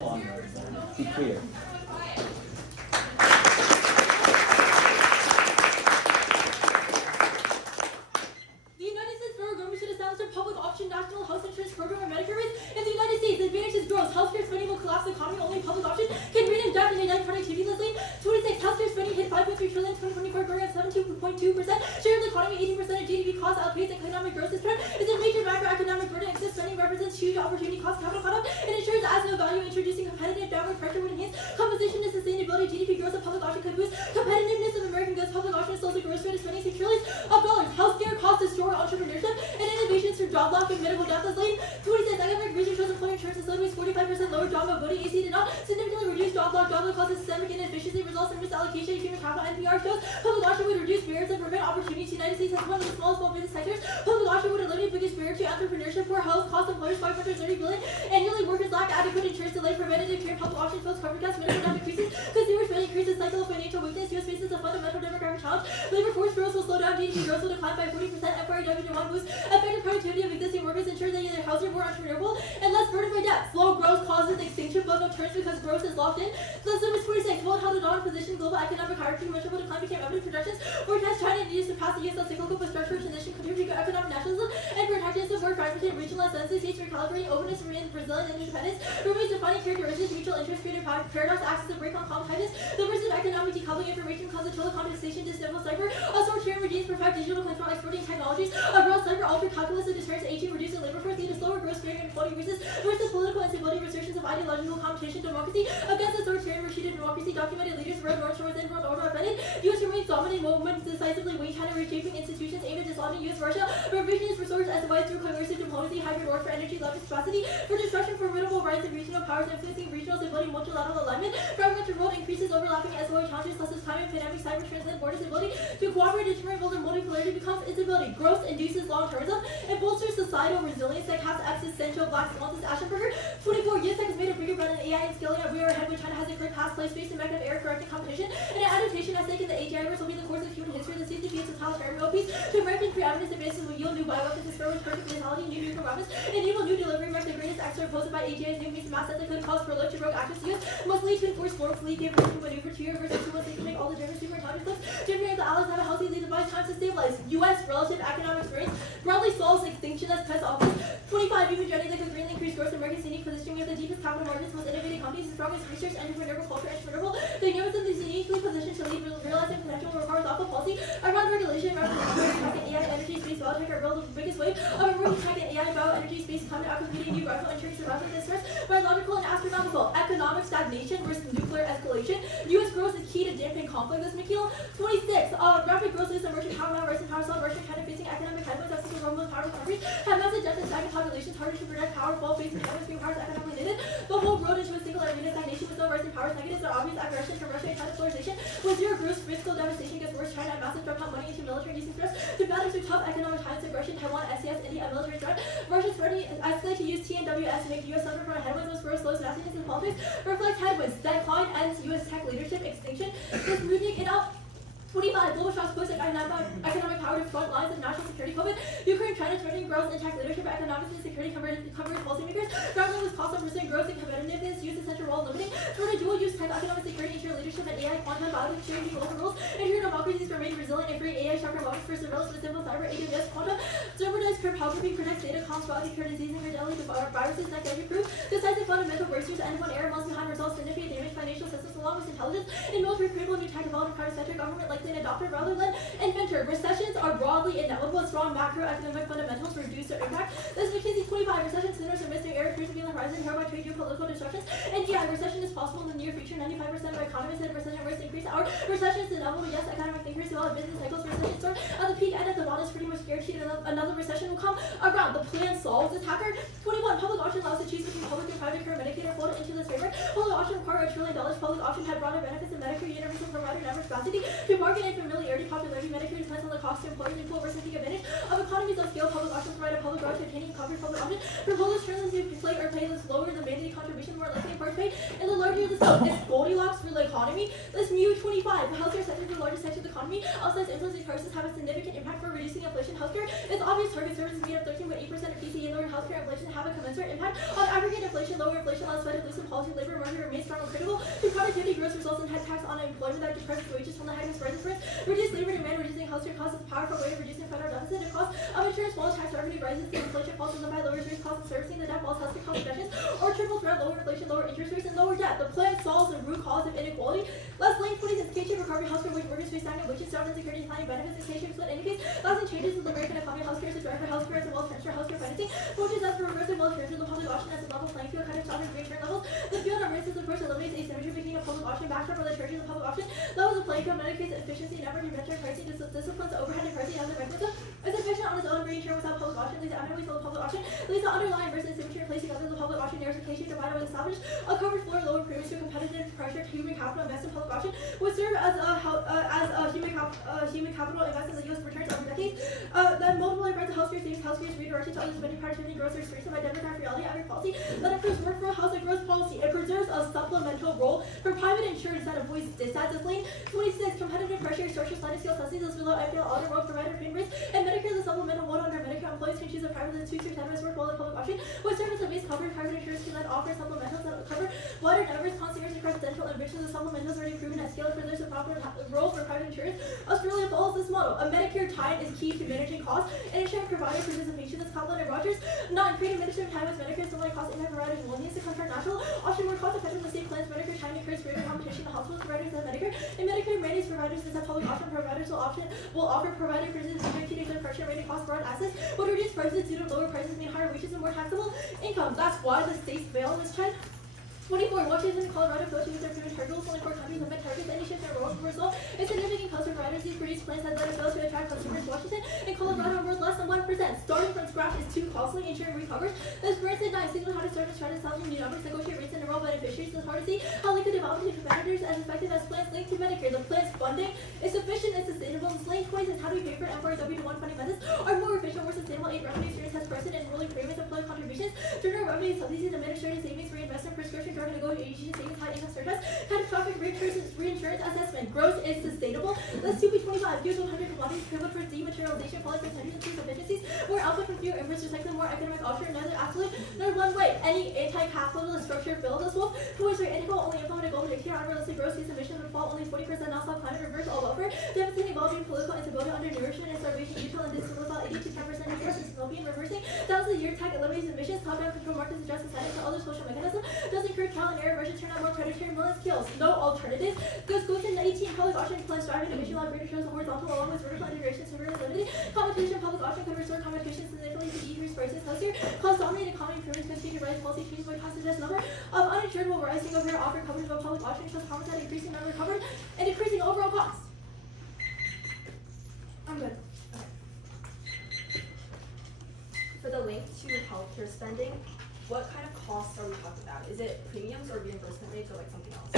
Be clear. National Health Insurance Program or Medicare rates in the United States. Advantage is growth. Healthcare spending will collapse the economy. Only public option can read and adapt and ignite productivity. Leslie, 26. Healthcare spending hit 5.3 trillion in 2024, growing at 17.2%. Share of the economy, 18% of GDP costs outpace economic growth. This trend is a major macroeconomic burden. Excess spending represents huge opportunity cost capital caught up and ensures as no value. Introducing competitive downward pressure would enhance composition and sustainability. GDP growth of public option could boost competitiveness of American goods. Public option is also gross rate is spending $6 trillion of dollars. Healthcare costs destroy entrepreneurship and innovations through job loss and medical death. 26. Economic research shows employer insurance facilities 45% lower job mobility. AC did not significantly reduce job loss. Job loss causes systemic inefficiency, results in misallocation of human capital. NPR shows public option would reduce barriers and prevent opportunities. The United States has one of the smallest small business sectors. Public option would eliminate the biggest barrier to entrepreneurship. Poor health cost employers $530 billion. Annually, workers lack adequate insurance, delay preventative care. Public option fills coverage gaps. Medical debt increases. Consumer spending increases. Cycle of financial weakness. U.S. faces a fundamental demographic challenge. Labor force growth will slow down. GDP growth will decline by 40%. FRAW boost effective productivity of existing workers, ensures that their houses are more entrepreneurial and less burdened by debt. Slow growth causes extinction, but no turns because growth is locked in. So number 46. World held a dominant position in global economic hierarchy. Measurable decline became evident. Projections forecast China needs to pass the U.S. cyclical but structural transition, contributing to economic nationalism and protectionism. More 5% regionalized census states recalibrating openness and Brazilian independence remains defining characteristics. Mutual interest created paradox acts as a break on competitiveness. The versus of economic decoupling information causes total compensation to civil cyber. Authoritarian regimes perfect digital control, exporting technologies. Abroad cyber altered calculus and deterrence aging, reducing labor force, lead to slower growth, greater inequality, resist versus political instability, restrictions of ideological competition, democracy against authoritarian retreated democracy. Documented leaders world north shores and world order offended. U.S. remains dominant movement decisively weak China reshaping institutions aimed at dislodging U.S. Russia. Revisionist resources as wide through coercive diplomacy, hybrid war for energy, leverage capacity for destruction, formidable rise of regional powers, influencing regional stability, multilateral alignment. Fragmented world increases overlapping SOA challenges, such as climate, pandemic, cyber, transcend borders, ability to cooperate, determine world and multipolarity becomes instability. Growth induces long-termism and bolsters societal resilience that casts existential black swans. Ashenberger, 24 years has made a bigger run in AI and scaling up. We are ahead when China has a clear past, place, space, and method of error correcting competition. And an adaptation has taken the AGI will be the course of human history that seems to be a totalitarian world peace to American preeminence advances will yield new bioweapons, experiments, perfect lethality, new nuclear weapons, enable new delivery marks. The greatest acts are opposed by AGI's new means of mass that could cause prolific rogue actions to use. Must lead to enforce foreign fleet, give room to maneuver 2 years versus 2 months to make all the difference. Super intelligence clips. Different the allies have a healthy lead device time to stabilize. U.S. relative economic strength broadly solves extinction as pest office. 25 even journey that could greatly increase growth. American scenic positioning. We have the deepest capital markets, most innovative companies, the strongest research, entrepreneurial culture, entrepreneurial. The dynamism is uniquely positioned to lead realizing potential will require thoughtful policy around regulation, around tech and AI, energy, space, biotech are the biggest wave of emerging tech and AI, bioenergy, space, climate, competing new rifle, ensuring survival against threats, biological and astronomical, economic stagnation versus nuclear escalation. U.S. growth is key to dampening conflict. This McKeel 26. Rapid growth is emerging power now, rising power cell, Russia, China facing economic headwinds, obstacles, Roman power countries have massive debt and stagnant populations, harder to protect power, fall, facing headwinds, being powers economically knitted. The whole road into a single arena stagnation with no rising powers. Negatives are obvious aggression from Russia and China's polarization. With zero gross fiscal devastation gets worse. China and massive drug out money into military inducing stress. To battle through tough economic times, aggression, Taiwan, SCS, India, a military threat. Russia's threatening escalate to use TNWS to make U.S. suffer from headwinds, most growth, slows, nastiness in politics. Reflect headwinds. Decline ends U.S. tech leadership, extinction. This moving it out. 25. Global shocks push economic power to front lines of national security. COVID. Ukraine, China threatening growth in tech leadership, economics and security covering policymakers. Grappling with cost of pursuing growth and competitiveness. Use essential role limiting. Toward dual use tech, economic security, ensure leadership and AI, quantum, biosecurity, global rules. Ensure democracies remain resilient and free. AI, shock robotics for surveillance with simple cyber, AWS, quantum. Jeopardized cryptography protects data, comms, quality, cure disease, and fidelity to viruses that can be proved. Decisive fundamental breakthroughs, end one error, months behind results, significant damage, financial systems, along with intelligence. In military critical new tech development, private sector government likely an adopter rather than inventor. Recessions are broadly inevitable. Strong macroeconomic fundamentals reduce their impact. This McKinsey 25. Recession sinners are missing air cruising on the horizon, hereby trade geopolitical disruptions. And yeah, recession is possible in the near future. 95% of economists said recession risk increase. Our recession is inevitable. Yes, economic thinkers develop business cycles. Recession start at the peak and at the bottom is pretty much guaranteed. Another recession will come around. The plan solves this hacker. 21. Public option allows to choose between public and private care. Medicaid are folded into this framework. Public option require $1 trillion. Public option had broader benefits than Medicare, universal provider, and average capacity to market and familiarity, popularity. Medicare depends on the cost to employers and full versus take advantage of economies of scale. Public option provide a public route to obtaining coverage. Public option proposals turn into play or pay less lower than mandated contribution, more likely in part pay, and the larger the scope. It's Goldilocks costs for the economy. Let's mu 25. The healthcare sector is the largest sector of the economy. Also, its influencing prices have a significant impact for reducing inflation. Healthcare is obvious. Target services made up 13.8% of PCE. Lower healthcare inflation have a commensurate impact on aggregate inflation. Lower inflation allows Fed loosen policy. Labor market remains strong and critical to productivity growth, results in head tax on unemployment that depresses wages from the highest prices first. Reduce labor demand, reducing healthcare costs is a powerful way of reducing federal deficit. The cost of insurance while tax revenue rises, the inflation falls in the by lower insurance costs of servicing the debt, while healthcare cost reductions or triple threat, lower inflation, lower interest rates, and lower debt. The plan solves the root cause of inequality. Let's link 26 K-shaped recovery. Healthcare wage workers face stagnant wages, job insecurity, declining benefits, and K-shaped split indicates lasting changes in the American economy. Healthcare is a driver. Healthcare as a wealth transfer. Healthcare financing, which is as for reversing wealth transfer, the public auction as a level playing field, kind of challenge return levels. The field of races, of course, eliminates asymmetry between a public auction backdrop or the treasury of the public auction. Levels the playing field, medicates efficiency and effort to venture pricing, disciplines overhead and pricing as a mechanism. It's efficient on its own, return without public auction, leads to underways the public auction, leads to underlying versus asymmetry, replacing other the public auction narrows the K-shaped divided with established a covered floor, lower premiums to competitive pressure to human capital invest in public auction would serve as a human capital invest in the U.S. returns over decades. Then multiple effects of healthcare savings, healthcare is redirected to other spending productivity growth or experience by demographic reality every policy that improves workforce health and growth policy. It preserves a supplemental role for private insurance that avoids dissatisfaction. Lane 26, competitive pressure, social sliding scale subsidies below FPL, auto road provider premium rates, and Medicare is a supplemental mode under Medicare. Employees can choose a private than 2 tier 10 work while the public option with service of base coverage. Private insurance can then offer supplementals that cover wider numbers, concierge and residential enrichment. The supplementals already proven at scale. It preserves a proper role for private insurance. Australia follows this model. A Medicare time is key to managing costs and insurance provider participation. This Kaplan and Rogers not creating administrative time with Medicare similar cost impact providers will needs to contract national option more cost effective with state plans. Medicare time incurs greater competition to hospital providers than Medicare. And Medicare mandates providers is that public option providers will offer provider participation to declare pressure rating cost broad access would reduce prices due to lower prices mean higher wages and more taxable income. That's why the states fail in this trend. 24. Washington and Colorado failed to use their proven target goals. Only 4 countries have met targets. Any shift in role result is significant cost for providers. These produced plans that led failed to attract consumers. Washington and Colorado are worth less than 1%. Starting from scratch is too costly. Insurance recovers. The experience did not signal how to start and strategize housing new numbers, negotiate rates, and enroll beneficiaries. It's hard to see how they could develop into competitors as effective as plans linked to Medicare. The plan's funding is sufficient and sustainable. The lane points is how do we pay for MRW to one funding methods are more efficient, more sustainable. 8 revenue experience has precedent in enrolling premiums, employee contributions, general revenue, subsidies, administrative savings, reinvestment, prescription drug negotiation, savings, high income surplus, catastrophic reinsurance assessment. Growth is sustainable. Let's 2B25 gives 100 commodities equivalent for dematerialization, followed by contingencies, efficiencies, more output from fewer inputs, recycling, more economic option, another absolute, another one way. Any anti-capitalist structure failed as well. Towards their integral, only implement a goal to adhere unrealistic growth, sees emissions would fall only 40%, now stop climate, reverse all welfare, devastating evolving political instability, undernourishment and starvation, Utah and disability, 80 to 10% of forces, Sophie and reversing, thousands of year tech eliminates emissions, top-down control markets, adjust society to other social mechanisms, does encourage trial and error, version turn out more predatory, millions kills, no alternatives. Goes in 18 public auction plans driving emission law greater shows horizontal along with vertical integration severely limited. Competition public auction could restore competition significantly to decrease prices. Healthcare cost dominate economy improvements continue to rise. Policy changes by cost suggest number of uninsured will rise. Single payer offer coverage of public auction shows promise that increasing number covered and decreasing overall costs. I'm good. Okay. For the link to healthcare spending, what kind of costs are we talking about? Is it premiums or reimbursement rates or like something else?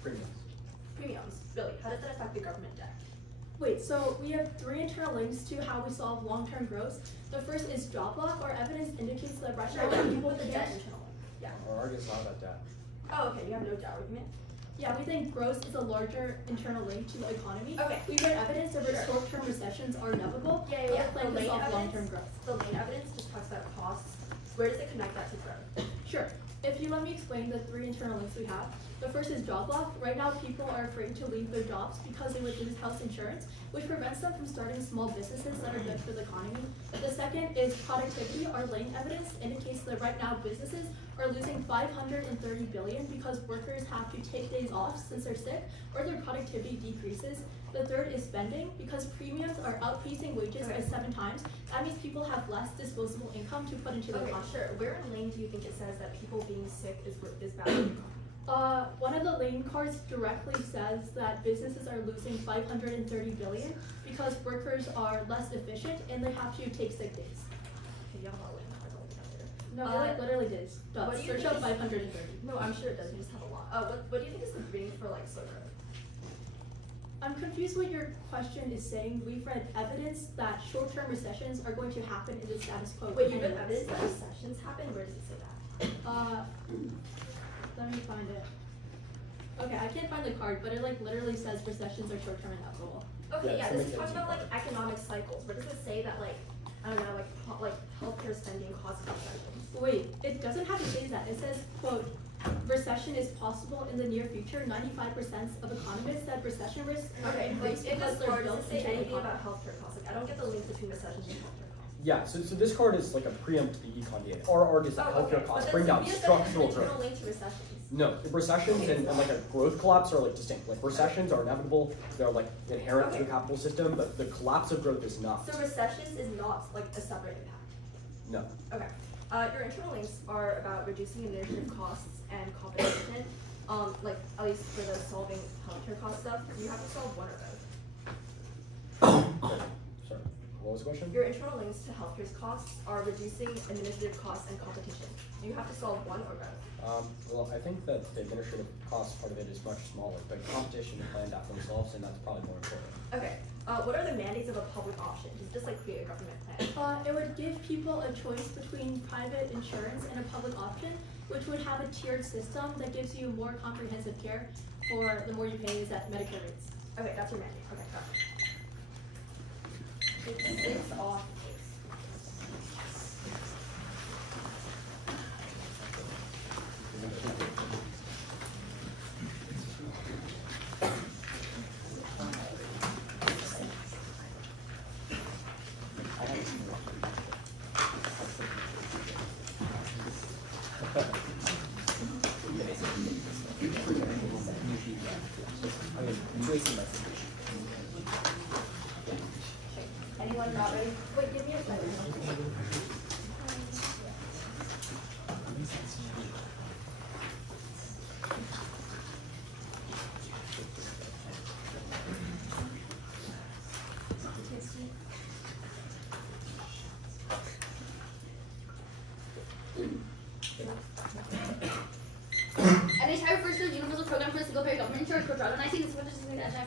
Premiums. Premiums, really. How does that affect the government debt? Wait, so we have 3 internal links to how we solve long-term growth. The first is job lock. Our evidence indicates that right now people the debt can't. internal link. Yeah. Our argument's not about that. Oh, okay. You have no debt argument? Yeah, we think growth is a larger internal link to the economy. Okay. We've heard evidence that short-term recessions are inevitable. Yeah. But we're planning to solve evidence, long-term growth. the lane evidence just talks about costs. Where does it connect that to growth? Sure. If you let me explain the 3 internal links we have. The first is job lock. Right now, people are afraid to leave their jobs because they would lose health insurance, which prevents them from starting small businesses that are good for the economy. The second is productivity. Our lane evidence indicates that right now businesses are losing $530 billion because workers have to take days off since they're sick, or their productivity decreases. The third is spending, because premiums are outpacing wages by 7 times. That means people have less disposable income to put into their economy. Sure. Where in lane do you think it says that people being sick is bad for the economy? One of the lane cards directly says that businesses are losing $530 billion because workers are less efficient and they have to take sick days. Okay, y'all have lane cards all together. No, it like literally does. What do you Search think up is- 530. No, I'm sure it does. You just have a lot. What do you think is the reading for like slow growth? I'm confused what your question is saying. We've read evidence that short-term recessions are going to happen in the status quo. Wait, you read evidence that recessions happen? Where does it say that? Let me find it. I can't find the card, but it like literally says recessions are short-term inevitable. Okay, Yeah, yeah, so this is make talking it about like easy. economic cycles. Where does it say that like, I don't know, like healthcare spending causes recessions? Wait, it doesn't have to say that. It says, quote, recession is possible in the near future. 95% of economists said recession risks Okay, like increase in because this they're card, does built it say into the anything economy. about healthcare costs? Like, I don't get the link between recessions and healthcare costs. Yeah, so this card is like a preempt to the econ data, or argues that healthcare But costs then bring down Sophia said structural there's no growth. link to recessions. No, recessions and like a growth collapse are like distinct. Like recessions are inevitable, they're like inherent to the capital system, but the collapse of growth is not. So recessions is not like a separate impact. No. Okay. Your internal links are about reducing administrative costs and competition. Like at least for the solving healthcare cost stuff, you have to solve one or both. Sorry, what was the question? Your internal links to healthcare costs are reducing administrative costs and competition. You have to solve one or both. Well, I think that the administrative cost part of it is much smaller, but competition is planned out for themselves, and that's probably more important. Okay. What are the mandates of a public option? Does it just like create a government plan? It would give people a choice between private insurance and a public option, which would have a tiered system that gives you more comprehensive care for the more you pay is at Medicare rates. Okay, that's your mandate. Okay, got it. It's off. Anyone not ready? Wait, give me a second. NHI refers to a universal program for a single payer government insurance for drug and IC. This is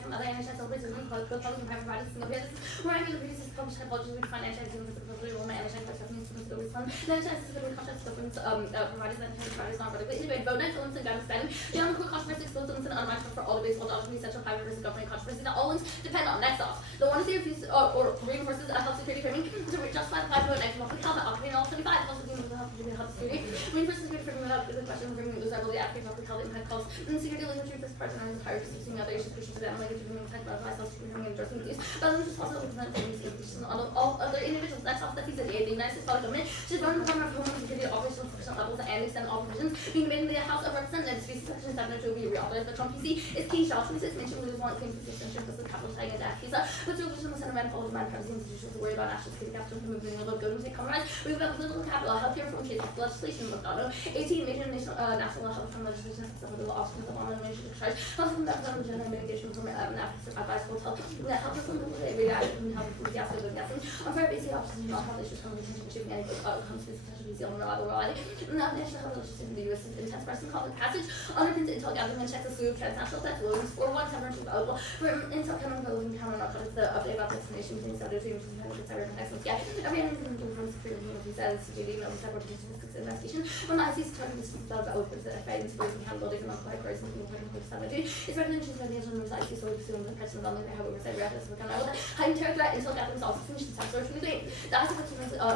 from other NHI celebrates and public and private providers single payer. Where I feel the previous system published apologies with financial and the enrollment NHI for companies to the refund. The NHI system contracts governments providers and providers not vertically integrated. Vote night films and guidance spending. The only controversy explosives and unmatched for all the baseball options, central private versus government controversy that all links depend on. Next off. The one is the refuse or reinforces health security framing to justify the 5.9 public health that operating all 25 also deemed with health security. Reinforces security framing without the question of framing those I believe advocate public health impact calls and security language refers part and entire discussing other issues pushing for them language of impact about myself security and endorsing these. But I'm just also represent things on all other individuals. Next off the piece of the United States federal government should run the Department of Homeland Security operational sufficient levels and extend all provisions being made in the House of Representatives. Species section 702 will be reauthorized. The Trump PC is key shall choices mentioned with one claim for extension for the capital tagging into FISA. But to the center man follows man privacy institutions to worry about national security capital from moving about go to take compromise. We've got political capital, healthcare reform, change legislation, looked on 18 major national health from legislation some of the law schools of online administrative charge, health from that from general mitigation from advisable health, that health system every guy from health from gas and guessing. On fair basic options, not health issues from attention to shipping any comes to potential BC on reliable reliability. Not national health legislation in the US intense person conflict passage, underpins intel gathering and checks the slew of transnational threats, Williams 4-1 temperature available for intel chemical and counter narcotics, the update about vaccination between 702 which is kind of considered an excellent guy. Every anything from security he says to do the separate statistics investigation. When I see target distance of the outputs that affect inspiration accountability for non-quite person who can put 702 is recognition of the internal anxiety so we assume the person on the however say reactors work on out with high terror threat intel gathering also finished the source from the game. The ISO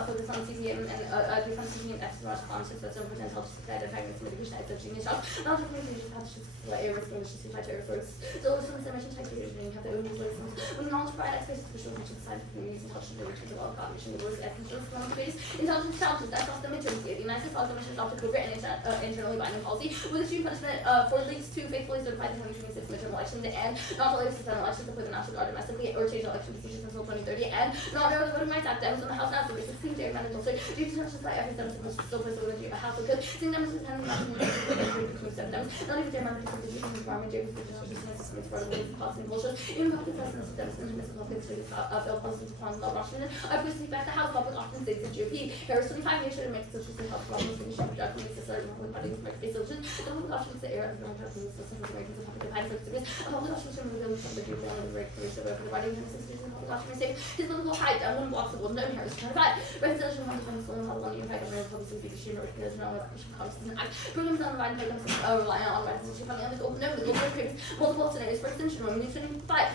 focus on CPM and defense CPM and extra response to such a potential to supply the fragments mitigation types of genius shock. Not to communication patches to air risk conditions to fight terror first. So also the mission type creators being have their own license. When knowledge provide experts to show which side of communities and touch the return to all cognition, the words experts from space, intelligence challenges, that's off the midterm scale. The United States Federal Commission adopted covert and internally binding policy with extreme punishment for leaks to faithfully certify the 2026 midterm election and not to suspend elections to put the National Guard domestically or change election procedures until 2030 and not know the Voting Rights Act that was in the House now, so we 16 gerrymandering also due to touch by every 7 which still plays within the House of Good. Seeing them as independent national between 7 them, not even gerrymandering because the use of environment, gerry for business systems for the ways of policy and bullshit. Even public presidents of them, intermissive public states of ill policies upon law Washington. I push back the House public often states the GOP. Harris 25 years should make such as the health problems and shop drug police to certain public bodies make a solution. The public options the era of the Democrats and the systems of Americans and public opinion for service. A public options from the from the group on the break for the body and systems and public options say his political height and one blocks of one down Harris 25. Reconciliation among the Venezuelan model on the unified government public safety issue and recognized now with Christian constant act. Programs on the right programs relying on residency funding on the gold. No, the gold creates multiple scenarios for extension. When we need 5.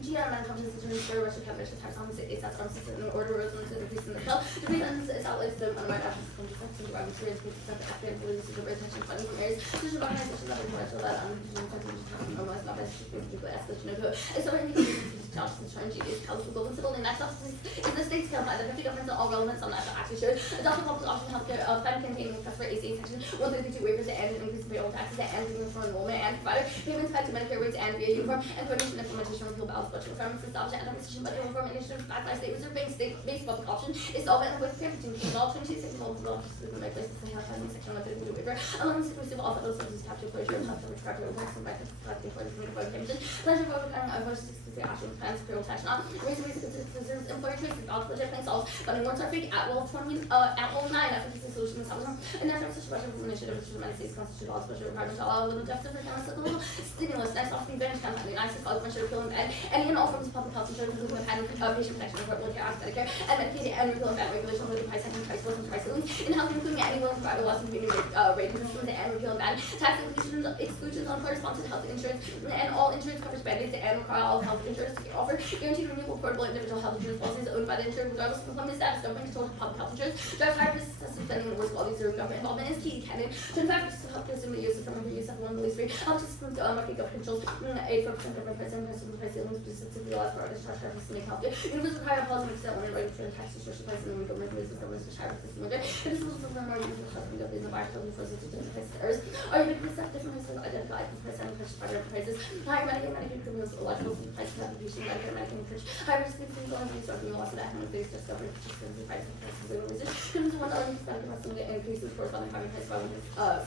GM and competence determines where Russian cabinet types on the its arms system in order of the increase in the pill. The reasons its outlets the unaware actions from defense and driving materials with the active release of retention funding from areas. Social organizations that are commercial that normalized not by people escalation of it's already indicated to jobs and trying to use health gold and civil and next office is the state's scale by the 50 governments all relevance on that actually showed adopting public option healthcare fund campaign with for AC section 132 waivers and increase in payroll taxes and for enrollment and provider payments back to Medicare rates and via uniform and coordination implementation repeal balance budget requirements for establishment and decision budget reform initiative backed by state reserve bank state-based public option is solvent with parenting between all 26 and multiple offices in my places and have funding section 132 waiver allowing the receive all federal subsidies capture closure and health coverage factor tax and benefits collecting for the pension pleasure for overcoming of versus action plans payroll tax not raising reserves employer choice and balance budget plan solves funding warrants are fake at will 20 at will 9 after the solution is housing and national social budget initiative which is the United States constitutional laws budget requirements allow a little deficit for countless a little stimulus next off the advantage comes the United States college budget repeal and any and all forms of public health insurance including patient protection affordable care act Medicare and Medicaid and repeal and VAT regulation with the price setting price and price ceilings in health including any will provide loss and rate systems and repeal and ban tax exclusions on corresponding health insurance and all insurance coverage mandates and require all health insurance to offer guaranteed renewable portable individual health insurance policies owned by the insurer regardless of employment status government controlled public health insurance drives higher risks of spending and worse quality through government involvement is key candidate 25% of health consumer use of from use of one of the least free health systems market government controls 84% government price and price ceilings specifically allows for artists charge to make health care universal require policy makes that one right for the tax social price and government raises government which higher system okay and this is for more universal health and government the virus government forces to different prices errors are you making different prices identified the price and purchase by different prices higher Medicaid criminals electrical price application Medicaid purchase higher risk of things on the starting loss of economic base just government purchases the price of prices and research criminals one dollar spending costs and increases corresponding higher price by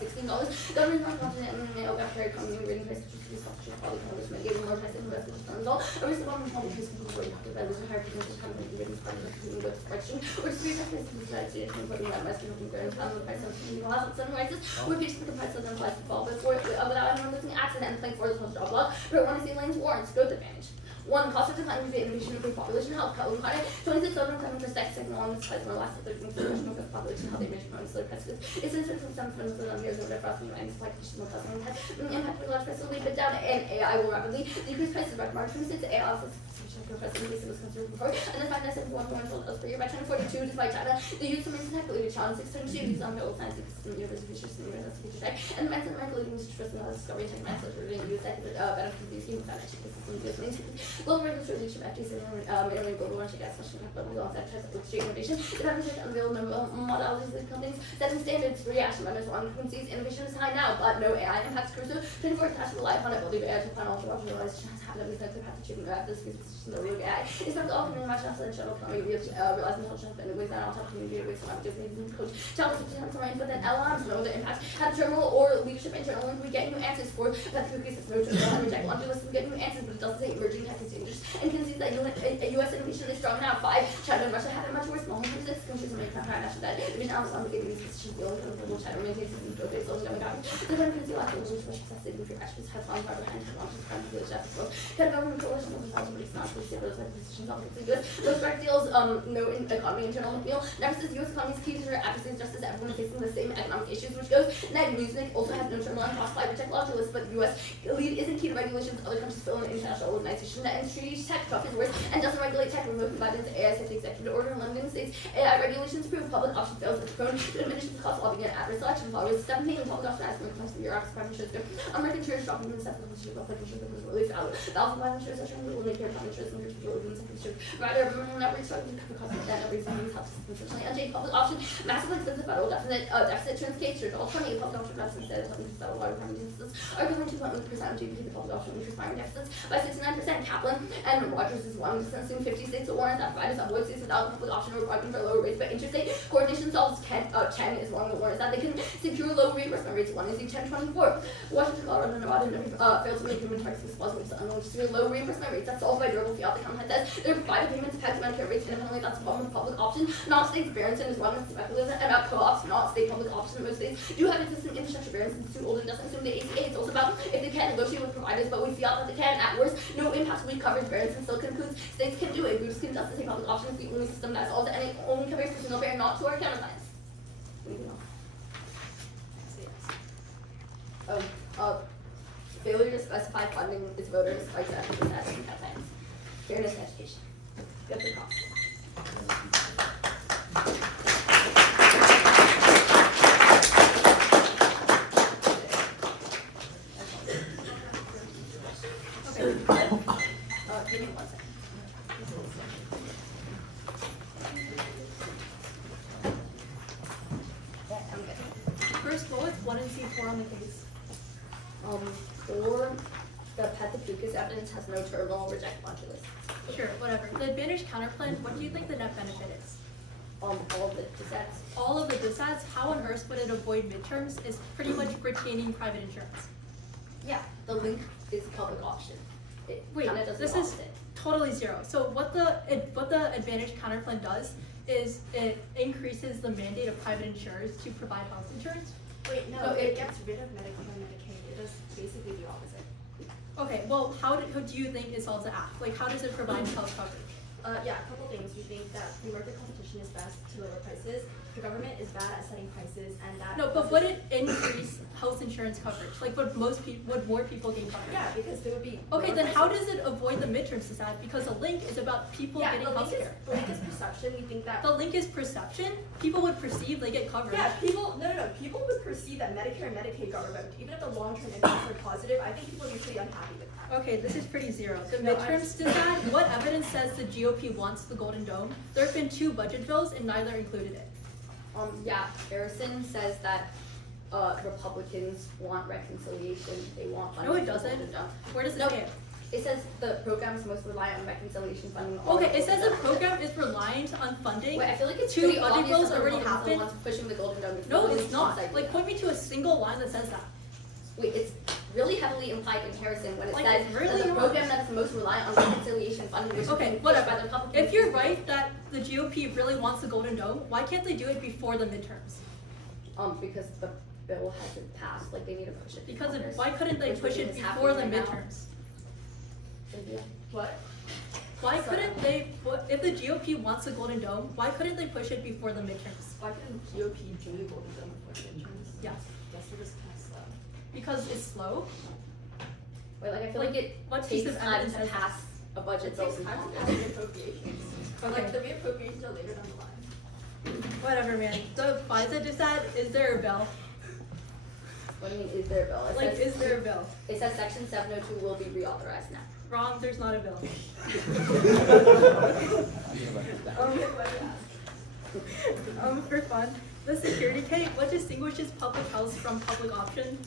$16 government not confident in overcarry economy rating price to reduce competition quality coverage mitigating more price and investment returns all a risk of government increase before you have to value a higher percentage of company rating spending including good correction or to be referenced to the United States including that Western European grants on the price of the laws of some rights or pitch for the price of them applies to fall before without anyone losing accident and playing for the social job law but one of the lanes warrants growth advantage. 1. Cost of declining the innovation of population health. Cutting 26 over time for sex and long this more last 13 solution of population health image from slow precedent. It's inserted from some friends of the years over across the and supply conditions more customer impact for large facility but down and AI will rapidly decrease prices by March 26 AI also in case it was considered before, and then 5 9 1 per year by 2042, despite China, the use of mental health leading challenge 622, these on middle science, university features, and university tech, and mental health leading to trust and discovery tech, mental leading use that benefit of these human financial systems, global regulatory leadership, FTC, and global launching gas, social capital, we also have extreme innovation, the benefit of unveiled modalities of companies, setting standards for reaction runners on frequencies, innovation is high now, but no AI impacts crucial, 24 cash rely upon it, will leave AI to plan all to realize chance have every sense of path to achievement of this position the real AI. It's not all community match and channel economy realizing how to in ways that all community ways of just maybe coach challenge to time but then LLMs know the impact had terminal or leadership internal we get new answers for that cookies is no terminal and reject laundry list we get new answers but it doesn't say emerging tech is dangerous and can see that US innovation is strong now 5 China and Russia have it much worse small countries and make national debt division out on the getting these positions dealing with global China maintains its go based on the government the countries the last Russian success in for actions have found far behind the launches from the Jeff as well government coalition of the thousand weeks not to see those positions obviously good those direct deals no in economy internal appeal never says US economy is key to their advocacy just as everyone is facing the same economic issues which goes neg music also has no terminal and cross fiber technology list but US lead isn't key to regulations other countries fill in international organization that treats tech profit worse and doesn't regulate tech remote providers AI safety executive order in London states AI regulations prove public option fails it's prone to administration costs lobbying and adverse selection August 17 and public option asking for the bureaucracy private insurance American insurance shopping and stuff which is public insurance was released out thousands of insurance are trying to limit care private insurance and people in second insurance rather network struggling to cover costs of that every single health system essentially unchanged public option massively expensive federal deficit turns case to all 20 public option deficits instead of helping to settle large private deficits are given 2.1% of GDP to public option which is firing deficits by 69% Kaplan and Rogers is one distancing 50 states to warrant that providers avoid states without public option requiring for lower rates but interstate coordination solves 10 is one of the warrants that they can secure low reimbursement rates 1 is 1024 Washington Colorado and Nevada failed to make human taxes plausible to unlawful secure low reimbursement rates that's solved by durable fiat the content says they're provided payments to Medicare rates independently that's a problem with public option not states Barrington is one of the speculative and about co-ops not state public option most states do have existing infrastructure Barrington is too old and doesn't assume the ACA it's also about if they can negotiate with providers but we fiat that they can at worst no impact will be covered Barrington still concludes states can do it Bruce can doesn't say public option is the only system that solves and it only covers for single payer not to our counterparts. Failure to specify funding is voters like to exercise and campaigns. Fairness in education. Good for cops. Okay. Give me 1 second. Yeah, I'm good. First, what was 1 and C4 on the case? Or the Petapucus evidence has no terminal reject modulus. Sure, whatever. The advantage counterplan, what do you think the net benefit is? All of the sets. All of the dissets, how on earth would it avoid midterms is pretty much retaining private insurance. Yeah, the link is public option. It Wait, kinda does the this is opposite. totally zero. So what the advantage counterplan does is it increases the mandate of private insurers to provide health insurance. Wait, no, No, it it- gets rid of Medicare and Medicaid. It does basically the opposite. Okay, well, how do you think it solves the act? Like, how does it provide health coverage? Yeah, a couple things. We think that free market competition is best to lower prices. The government is bad at setting prices, and that. No, but would it increase health insurance coverage? Like, would more people gain coverage? Yeah, because there would be. Okay, lower then how prices. does it avoid the midterms to that? Because the link is about people Yeah, getting healthcare. the link is perception. We think that. The link is perception. People would perceive they get coverage. Yeah, no. People would perceive that Medicare and Medicaid got revoked, even if the long-term impacts are positive. I think people would be pretty unhappy with that. Okay, this is pretty zero. The No, midterms to that, what evidence says the GOP wants the Golden Dome? There have been 2 budget bills and neither included it. Yeah, Harrison says that Republicans want reconciliation. They want funding. No, it for the doesn't. Golden Dome. Where does it No, say it? it says the programs most rely on reconciliation funding. Okay, it says the program is reliant on funding. Wait, I feel like it's 2 pretty budget obvious bills that the already Republicans are the happened. ones pushing the Golden Dome. No, really it's not. Trump's Like, idea. point me to a single line that says that. Wait, it's really heavily implied in Harrison when it Like, says it's really that the not. program that is most reliant on reconciliation funding, which is Okay, being pushed by whatever. the Republicans. If you're right that the GOP really wants the Golden Dome, why can't they do it before the midterms? Because the bill hasn't passed, like they need to push it. through Because Congress, why couldn't they which we push think it is before the happening right now. midterms? Cynthia? What? Why couldn't they, if the GOP wants the Golden Dome, why couldn't they push it before the midterms? Why couldn't GOP do the Golden Dome before the midterms? Yes, Guess they're just kind of slow. because it's slow. Wait, like I feel Like, like it what piece takes of time evidence to says that? pass a budget It bill. takes time to pass the reappropriations. Okay. Like the reappropriations are later down the line. Whatever, man. The FISA just said, is there a bill? What do you mean, is there a bill? It Like, says, is there a bill? It says section 702 will be reauthorized now. Wrong, there's not a bill. For fun, the security cake, what distinguishes public health from public option?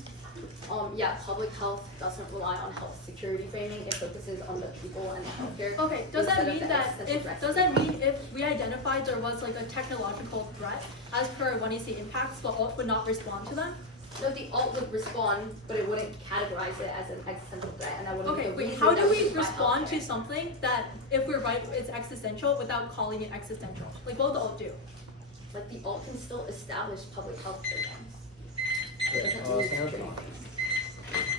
Yeah, public health doesn't rely on health security framing. It focuses on the people and healthcare. Okay, does that instead of mean the that existential threats. does that mean if we identified there was like a technological threat, as per when you see impacts, the alt would not respond to them? So the alt would respond, but it wouldn't categorize it as an existential threat, and that would Okay, be the wait, reason how that do we we should buy respond to healthcare. something that, if we're right, it's existential without calling it existential? Like, what would the alt do? Like the alt can still establish public health programs. It doesn't use stand up. security things.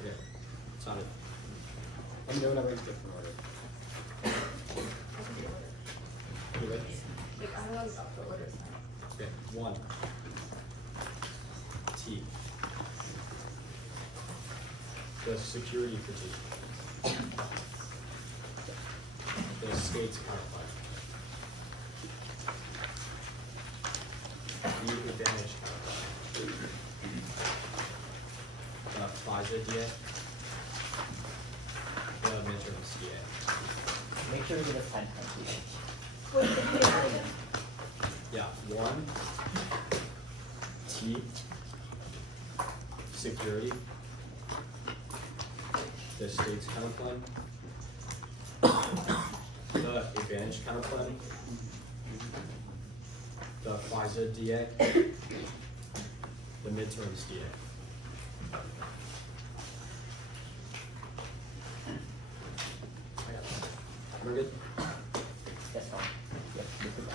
Okay, sounded. Let me know whenever it's different order. You ready? Like, I don't know about the orders now. Okay, 1. T. The security critique. The state's counterpart. The advantage counterpart. The FISA DA. The midterms DA. Make sure to give us 10 points each. Wait, did you get that again? Yeah, 1. T. Security. The state's counterplan. The advantage counterplan. The FISA DA. The midterms DA. I got that. We're good? Yes, fine. Yep, you could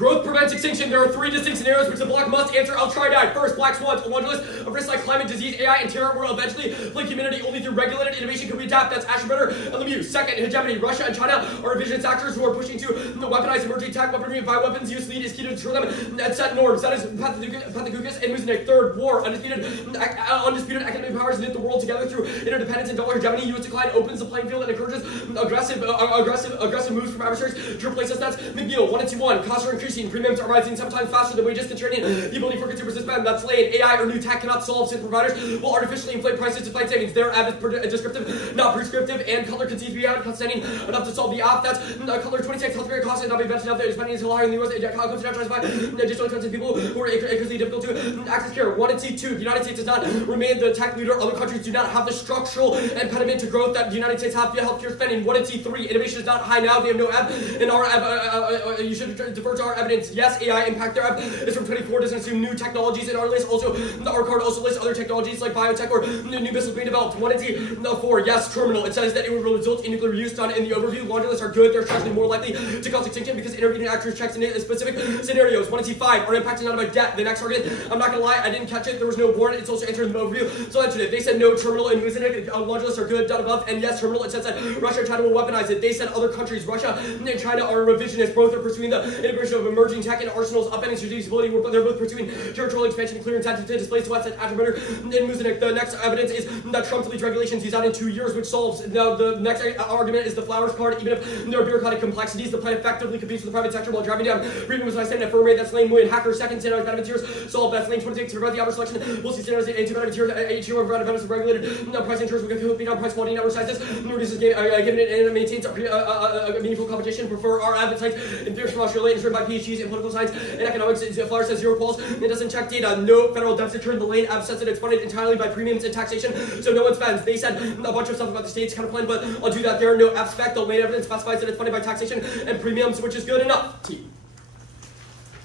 Growth prevents extinction. There are 3 distinct scenarios which the block must answer. I'll try that. First, black swans, a laundry list of risks like climate, disease, AI, and terror will eventually plague humanity. Only through regulated innovation can we adapt. That's Ashburner and Lemieux. Second, hegemony. Russia and China are revisionist actors who are pushing to weaponize emerging tech weaponry. Bioweapons use lead is key to destroy them and set norms. That is Pathagoukis and Muzinek. Third, war. Undisputed economic powers knit the world together through interdependence and dollar hegemony. U.S. decline opens the playing field and encourages aggressive moves from adversaries to replace us. That's McNeil. 1 and 2-1. Costs are increasing. Premiums are rising sometimes faster than wages, constraining the ability for consumers to spend. That's Lane. AI or new tech cannot solve, since providers will artificially inflate prices to fight savings. Their app is descriptive, not prescriptive, and color continues to be outstanding enough to solve the app. That's color 26. Healthcare costs and not being invented enough. They're spending is higher in the U.S. Comes to not justify additional expensive people who are increasingly difficult to access care. 1 and C2. The United States does not remain the tech leader. Other countries do not have the structural impediment to growth that the United States have via healthcare spending. 1 and C3. Innovation is not high now. They have no app. And our you should defer to our evidence. Yes, AI impact. Their app is from 24. Doesn't assume new technologies in our list. Also, our card also lists other technologies like biotech or new missiles being developed. 1 and C4. Yes, terminal. It says that it will result in nuclear use. Done in the overview. Laundry lists are good. They're strongly more likely to cause extinction because intervening actors checks in specific scenarios. 1 and C5. Our impact is not about debt. The next argument, I'm not gonna lie, I didn't catch it. There was no warrant. It's also entered in the overview. So I answered it. They said no, terminal and Muzinek. Laundry lists are good. Done above. And yes, terminal. It says that Russia and China will weaponize it. They said other countries, Russia and China, are revisionist. Both are pursuing the integration of emerging tech and arsenals, upending strategic stability. They're both pursuing territorial expansion and clear incentive to displace the West and Afterburner and Muzinek. The next evidence is that Trump deletes regulations he's out in 2 years, which solves. Now, the next argument is the flowers card. Even if there are bureaucratic complexities, the plan effectively competes with the private sector while driving down premiums by standing at firm rate. That's lane win. Hacker second, standard benefits tiers solve. That's lane 26 to provide the average selection. We'll see standards in 2 benefit tiers. Each year, provide benefits of regulated pricing tiers. We'll get down price quality network sizes. Reduces given it and maintains a meaningful competition. Prefer our avid sites in theory from Australia, insured by PhDs in political science and economics. Flowers says 0 quals. It doesn't check data. No federal deficit turn. The lane app says that it's funded entirely by premiums and taxation, so no one spends. They said a bunch of stuff about the states kind of plan, but I'll do that. There are no app spec. The lane evidence specifies that it's funded by taxation and premiums, which is good enough. T.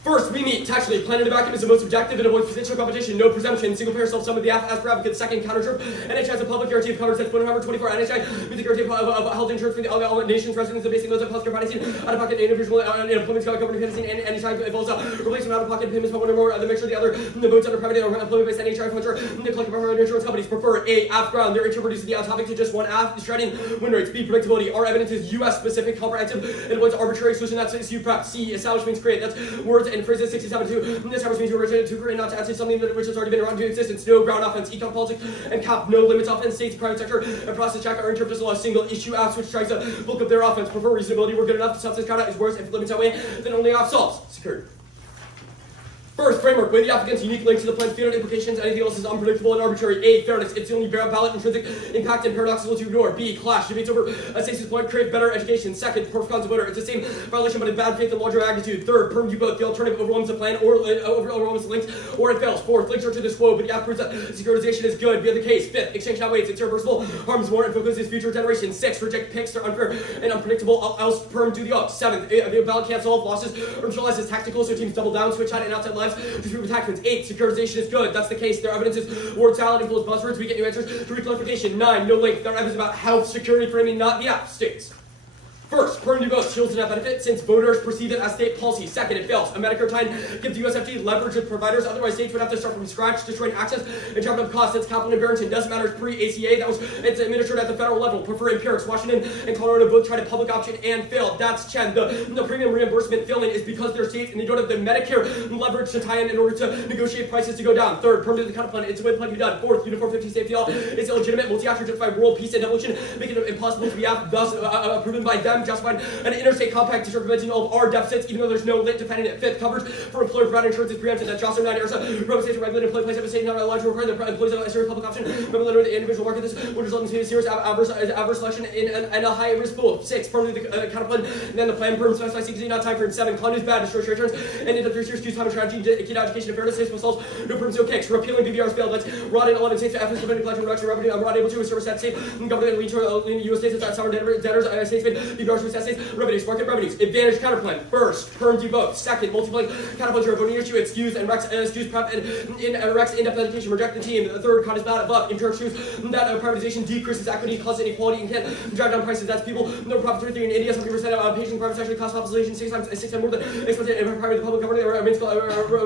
First, we meet textually. Plan in a vacuum is the most objective and avoids potential competition. No presumption. Single payer self-sum of the app as per advocate. Second, counter term. NHI has a public guarantee of coverage. That's November 24. NHI meets the guarantee of health insurance for all nations, residents, the basic loads of healthcare financing, out-of-pocket individual employment government financing, and NHI involves replacement out-of-pocket payments by one or more. The mixture of the other votes under private or employment-based NHI funds are the collective power insurance companies prefer A, app ground. Their intro reduces the out-topic to just one app, shredding win rates. B, predictability. Our evidence is U.S.-specific, comprehensive, and avoids arbitrary solution. That's CU prep. C, establish means create. That's words and phrases 67. This happens means you originated to create, not to add to something that which has already been around to existence. No ground offense, econ politics, and cap. No limits offense. States, private sector, and process check are interpreted as a single issue apps which strikes the bulk of their offense. Prefer reasonability. We're good enough. The substance count is worse if it limits that way than only off solves. Secured. First, framework. Weigh the applicant's unique link to the plan's field implications. Anything else is unpredictable and arbitrary. A, fairness. It's the only valid intrinsic impact and paradoxical to ignore. B, clash. Debates over a stasis point create better education. Second, pros cons of voter. It's the same violation but in bad faith and larger magnitude. Third, perm you both. The alternative overwhelms the plan or overwhelms the links or it fails. Fourth, links are to this quo, but the app proves that securitization is good. Be the case. Fifth, exchange now waits. It's irreversible. Harms more and focuses future generations. Sixth, reject picks. They're unfair and unpredictable. Else, perm do the up. Seventh, the ballot can't solve losses or neutralize is tactical, so teams double down, switch out and outside lives to prove attack. 8, securitization is good. That's the case. Their evidence is word salad and full of buzzwords. We get new answers to reclarification. 9, no link. Their evidence about health, security, framing, not the app. States. First, perm do both shields do not benefit since voters perceive it as state policy. Second, it fails. A Medicare time gives the USFG leverage with providers. Otherwise, states would have to start from scratch, destroying access and dropping up costs. That's Kaplan and Barrington. Doesn't matter. It's pre-ACA. It's administered at the federal level. Prefer empirics. Washington and Colorado both tried a public option and failed. That's Chen. The premium reimbursement failing is because they're states and they don't have the Medicare leverage to tie in order to negotiate prices to go down. Third, perm to the kind of plan. It's the way the plan can be done. Fourth, uniform 50 safety law is illegitimate. Multi-actor justify world peace and evolution, making it impossible to be thus proven by them, justified an interstate compact to circumventing all of our deficits, even though there's no lit defending it. Fifth, coverage for employer-provided insurance is preempted. That Jocelyn 9 ERSA, Rome states regulated employee place of a state not allowed to require the employees of a serious public option. Remember later the individual market. This would result in serious adverse selection in a high risk pool. 6, permanently the counterplan, and then the plan perm specifies CZ not time frame. 7, con is bad, destroys returns, and into 3 years use time and strategy, kid education and fairness, states solves no perms, no kicks. Repealing BVR's failed. Let's rot in 11 states to efforts preventing collection reduction revenue. I'm not able to service that state government lead to US states that sovereign debtors states made Darwin essays, revenues, market revenues, advantage counterplan, first, perm do both, second, multiplying counterpuncher of voting issue, excuse and Rex, excuse prep and Rex in-depth education, reject the team, the third, con is bad above, insurance shoes, that privatization decreases equity, causes inequality, and can drive down prices, that's people, no profit in India, 70% of patients, private sector cost population, six times more than expected in private public government,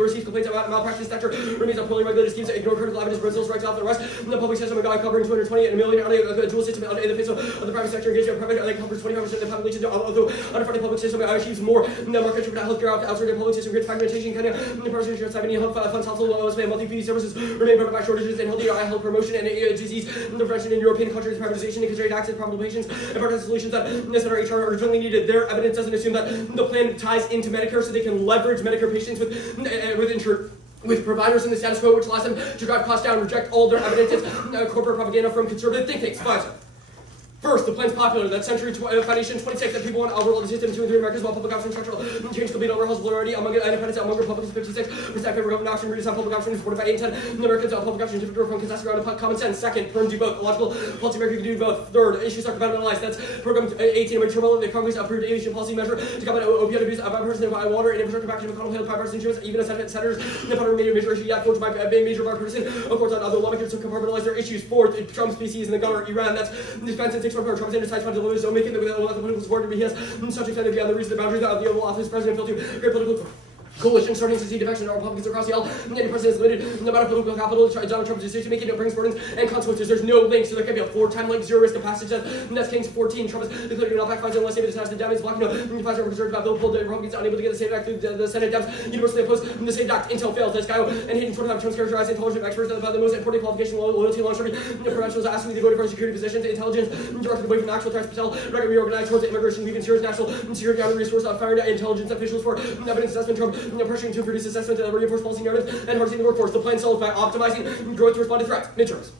receives complaints about malpractice sector, remains on poorly regulated schemes, ignore critical evidence, Brazil's rights off the rest, the public system, a guy covering 220 million on a dual system in the face of the private sector, engaged in private, covers 25% of the population, although underfunded public system achieves more than the market for healthcare outside the public system, great fragmentation, kind of the person insurance, 70 health funds, household lowest pay, multi-fee services remain burdened by shortages in healthy eye health promotion and disease, the prevention in European countries, privatization, and constrained access to profitable patients, and practice solutions that necessary HR are urgently needed. Their evidence doesn't assume that the plan ties into Medicare so they can leverage Medicare patients with providers in the status quo, which allows them to drive costs down, reject all their evidences, corporate propaganda from conservative think tanks. Pfizer. First, the plan's popular. That Century Foundation 26 that people want to overhaul the system 2 and 3 Americas while public option structural change complete overhauls plurality among independents among Republicans 56% favor government option reduce on public option supported by 8 and 10 Americans on public option different from consensus around common sense. Second, perm do both. Illogical policy America can do both. Third, issues are compartmentalized. That's program 18 of terminal the Congress approved Asian policy measure to combat opioid abuse about person in water and infrastructure package of economic bipartisan insurance. Even as senators the federal major issue yet forged by major bipartisan of course on other lawmakers to compartmentalize their issues. Fourth, Trump's PCs and the governor Iran. That's defense and 6 from Trump's indecisive delivers so making the political support to be his such extended beyond the reason the boundaries of the Oval Office. President fell to great political coalition starting to see defection of Republicans across the aisle. The president is limited no matter political capital. Donald Trump's decision making brings burdens and consequences. There's no link, so there can be a 4-time link, zero risk of passage. That's Kings 14. Trump is declared not back Pfizer unless they decide to damage blocking Pfizer were concerned about bill pulled. The Republicans unable to get the SAFE Act through the Senate Dems universally opposed the SAFE Act. Intel fails. That's Guy and Hayden 25 Trump's characterized intelligence experts about the most important qualification loyalty long-serving professionals asking to go to for security positions, intelligence directed away from actual threats. Patel reorganized towards the immigration weak ensures national security on resource fired intelligence officials for evidence assessment. Trump pressuring to produce assessment to reinforce policy narrative and harnessing the workforce. The plan solved by optimizing growth to respond to threats. Midterms.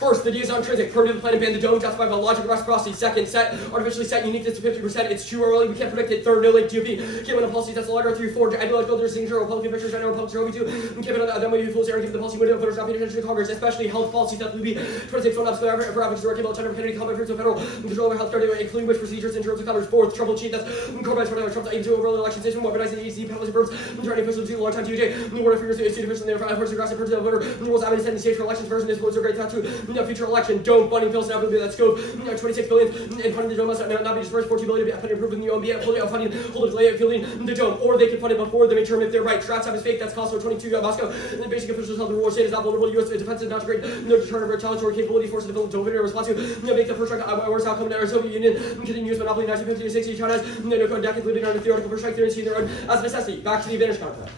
First, the D is intrinsic. Permanent the plan and ban the dome, justified by logic of reciprocity. Second, artificially set uniqueness to 50%. It's too early, we can't predict it. Third, no link GOP. Can't win a policy that's the longer 3, 4. Ideological signature of public pictures, general public trophy 2. And can't win them way fools given the policy window of voters not paying attention to Congress, especially health policies that will be 26 1 ups for average directed about China Kennedy comment for federal control over healthcare, including which procedures in terms of coverage. Fourth, trouble cheat that's incorporated for Trump's aim to overall election system, weaponizing the EC penalty firms, attorney officials do long time DOJ. The word of figures to state officials and their efforts to grasp the person of the voter. The rules having set the stage for elections first, and this votes are great threat to future election. Dome funding bills now will be that scope. 26 billion in funding the dome must not be dispersed. 14 billion to be improving the OMB, fully funding, hold it, delay it, fielding the dome, or they can fund it before the midterm if they're right. Strats have is fake. That's cost of 22 Moscow. And the basic officials of the rule state is not vulnerable. U.S. defense is not great. No deterrent of retaliatory capability, force to develop dome response to make the first strike. Where's outcome in the Soviet Union? Continuing use monopoly 1950 to 60. China's no code decades living under theoretical first strike theory and seeing their own as a necessity. Back to the advantage counterplan.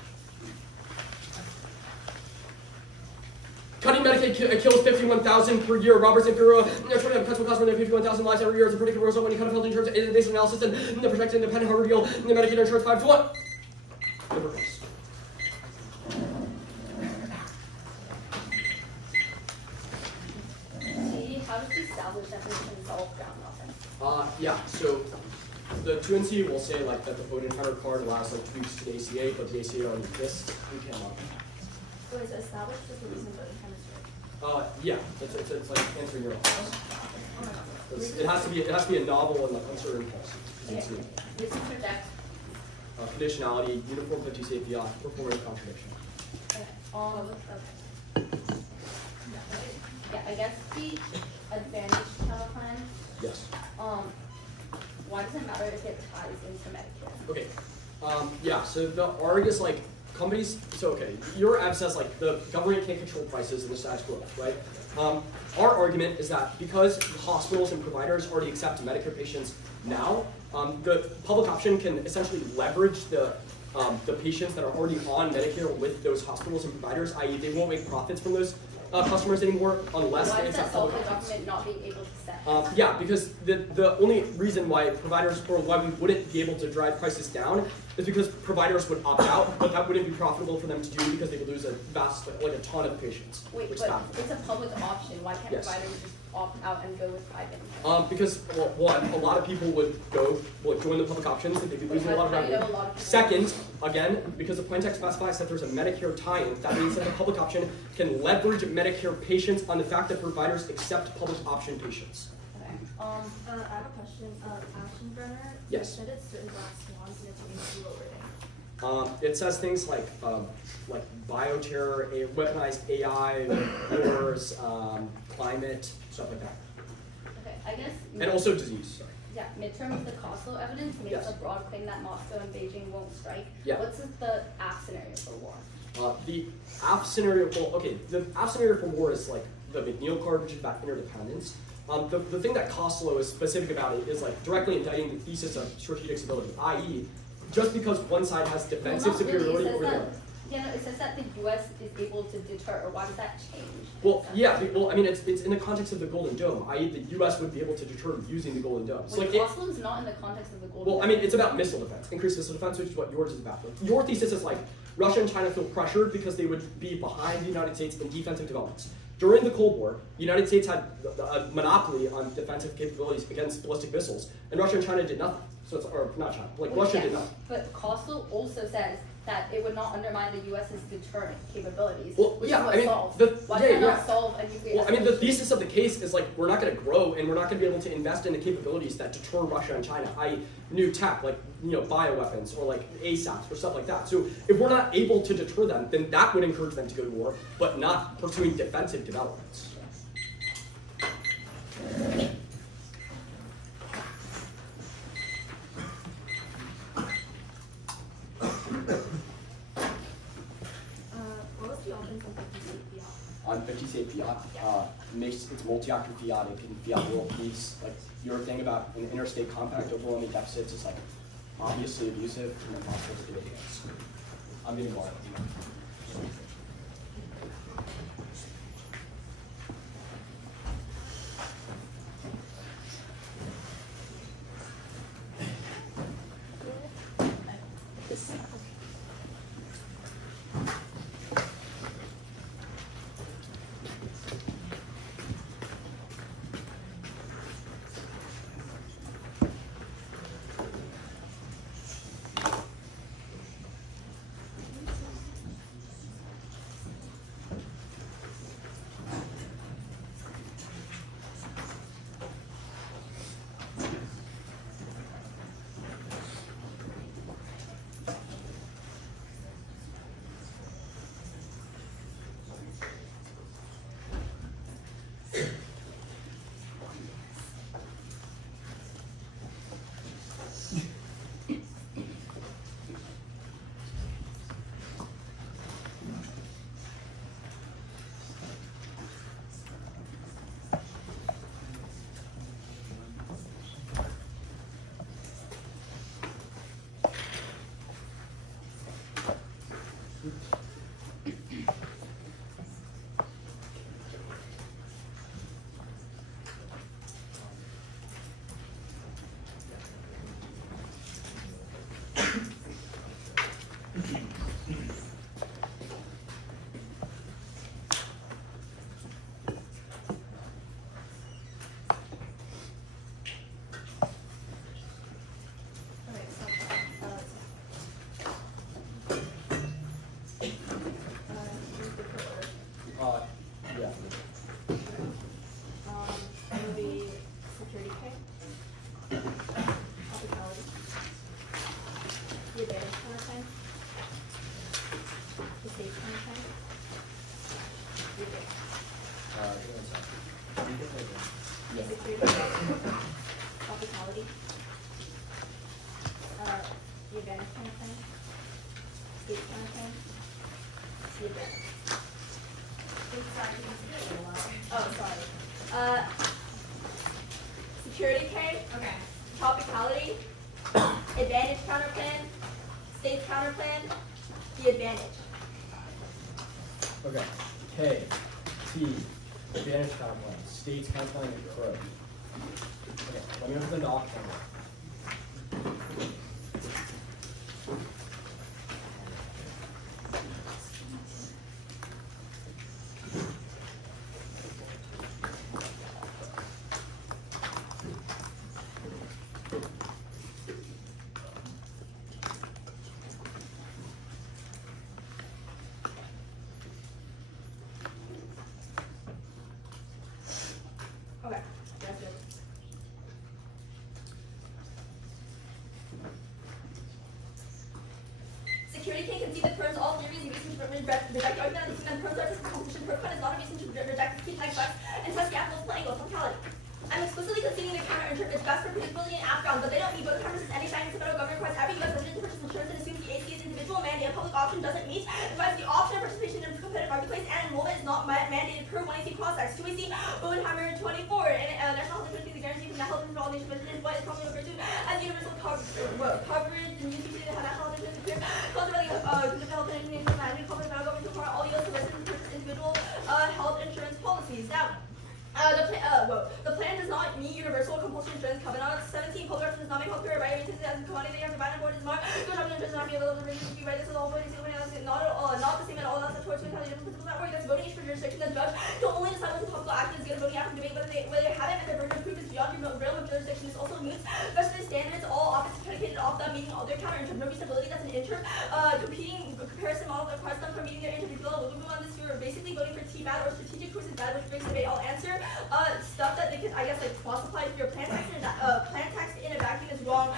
Cutting Medicaid kills 51,000 per year. Roberts and Figueroa, 20 cuts will cost more than 51,000 lives every year. It's a predictable result when you cut off health insurance based on analysis and the projected independent Harvard deal in the Medicaid insurance 5 to 1. Number cost. How does the established definition solve ground muffin? Yeah, so the 2NC will say like that the vote encounter card allows like tweaks to the ACA, but the ACA already exists. We can't lock it. So is it established as the reason voting time is right? Yeah, it's like answering your own policy. It has to be a novel and like uncertain policy. Reason to reject. Conditionality, uniform 50 safety, performance contradiction. Okay. Yeah, I guess the advantage channel plan. Yes. Why does it matter if it ties into Medicare? Okay. Yeah. So the ARG is like companies. So okay, your AB says like the government can't control prices in the status quo, right? Our argument is that because hospitals and providers already accept Medicare patients now, the public option can essentially leverage the patients that are already on Medicare with those hospitals and providers, i.e. they won't make profits from those customers anymore unless why they does that accept solve public the options. government not being able to set? Yeah, because the only reason why providers, or why we wouldn't be able to drive prices down is because providers would opt out, but that wouldn't be profitable for them to do because they would lose a vast, like a ton of patients. Wait, which but is bad. it's a public option. Why can't Yes. providers just opt out and go with private? Because, well, one, a lot of people would join the public options, and they'd be losing a lot of How do you know revenue. a lot of people- Second, again, because the plan text specifies that there's a Medicare tie-in, that means that the public option can leverage Medicare patients on the fact that providers accept public option patients. Okay. I have a question. Aschenbrenner, Yes. you said it's certain black swans and it's into lowering. It says things like bioterror, weaponized AI, wars, climate, stuff like that. Okay, I guess. And also disease, sorry. Yeah, midterm, the causal evidence makes Yes. a broad claim that Moscow and Beijing won't strike. Yeah. What's the app scenario for war? The app scenario, well, okay, the app scenario for war is like the McNeil card, which is about interdependence. The thing that Koslow is specific about it is like directly indicting the thesis of strategic stability, i.e., just because one side has defensive superiority over the other. Yeah, no, it says that the U.S. is able to deter, or why does that change? Well, yeah, well, I mean, it's in the context of the Golden Dome, i.e., the U.S. would be able to deter using the Golden Dome. So, Wait, like, Koslow's not in the context of the Golden well, I mean, it's about missile defense, increased missile defense, which is what yours is about. Like, your thesis is like Russia and China feel pressured because they would be behind the United States in defensive developments. During the Cold War, the United States had a monopoly on defensive capabilities against ballistic missiles, and Russia and China did nothing. So it's, or not China, like Russia did nothing. But Koslow also says that it would not undermine the U.S.'s deterrent capabilities, Well, which yeah, is what I mean, solves. yeah, Why does that yeah. not solve a nuclear Well, I mean, the escalation? thesis of the case is like we're not going to grow and we're not going to be able to invest in the capabilities that deter Russia and China, i.e., new tech like bioweapons or like ASAPs or stuff like that. So if we're not able to deter them, then that would encourage them to go to war, but not pursuing defensive developments. What was the offense on 50 fiat? On 50 state fiat, it's multi-actor fiat, it can fiat world peace. Like your thing about an interstate compact overwhelming deficits is like obviously abusive and impossible to do against. I'm getting more. Okay, so, here's the order. Yeah. It would be security pay, hospitality, the advantage counterclaim, the state counterclaim, the advantage. Yes. Security pay, hospitality, the advantage counterclaim, state counterclaim, the advantage. Oh, sorry. Security pay. Okay. Topicality. Advantage counterplan. State's counterplan. The advantage. Okay. K, T, advantage counterplan, states counterplan, and crow. Okay, let me open the doc camera. Okay. That's good. security can concede the firms all theories and reasons to reject the argument that the firms are for competition. Pro con is not a reason to reject the key type facts and test the multiple angles functionality. I'm explicitly conceding the counterintuitive is best for predictability and background, but they don't meet both terms as any science. The federal government requires every U.S. resident to purchase insurance and assumes the AC's individual mandate. A public option doesn't meet. It provides the option of participation in a competitive marketplace, and enrollment is not mandated per 1AC cross-sex. 2AC Bowenheimer 24, and National Health Insurance is guaranteed from National Health Insurance for all nations is what is commonly referred to as universal coverage. And usually the National Health Insurance is clear. Cultivating the health and information management, corporate federal government to require all U.S. residents to purchase individual health insurance policies. Now, the plan does not meet universal compulsory insurance covenant. 17 public reference does not make healthcare right. It is as a commodity. They have divided board is not. No shopping insurance not be available to be right. This is all voting. Not the same at all. That's the choice between how the different principles that work. That's voting issue for jurisdiction. The judge can only decide whether topical action is good voting after debate whether they have it and their burden of proof is beyond your realm of jurisdiction. This also means specific standards. All offices predicated off them meeting all their counterintuitive. No reasonability. That's an competing comparison model that requires them from meeting their individual. We'll move on this. You're basically voting for T bad or strategic choices bad, which brings debate. I'll answer. Stuff that they could, I guess, like cross-apply if your plan text in a vacuum is wrong.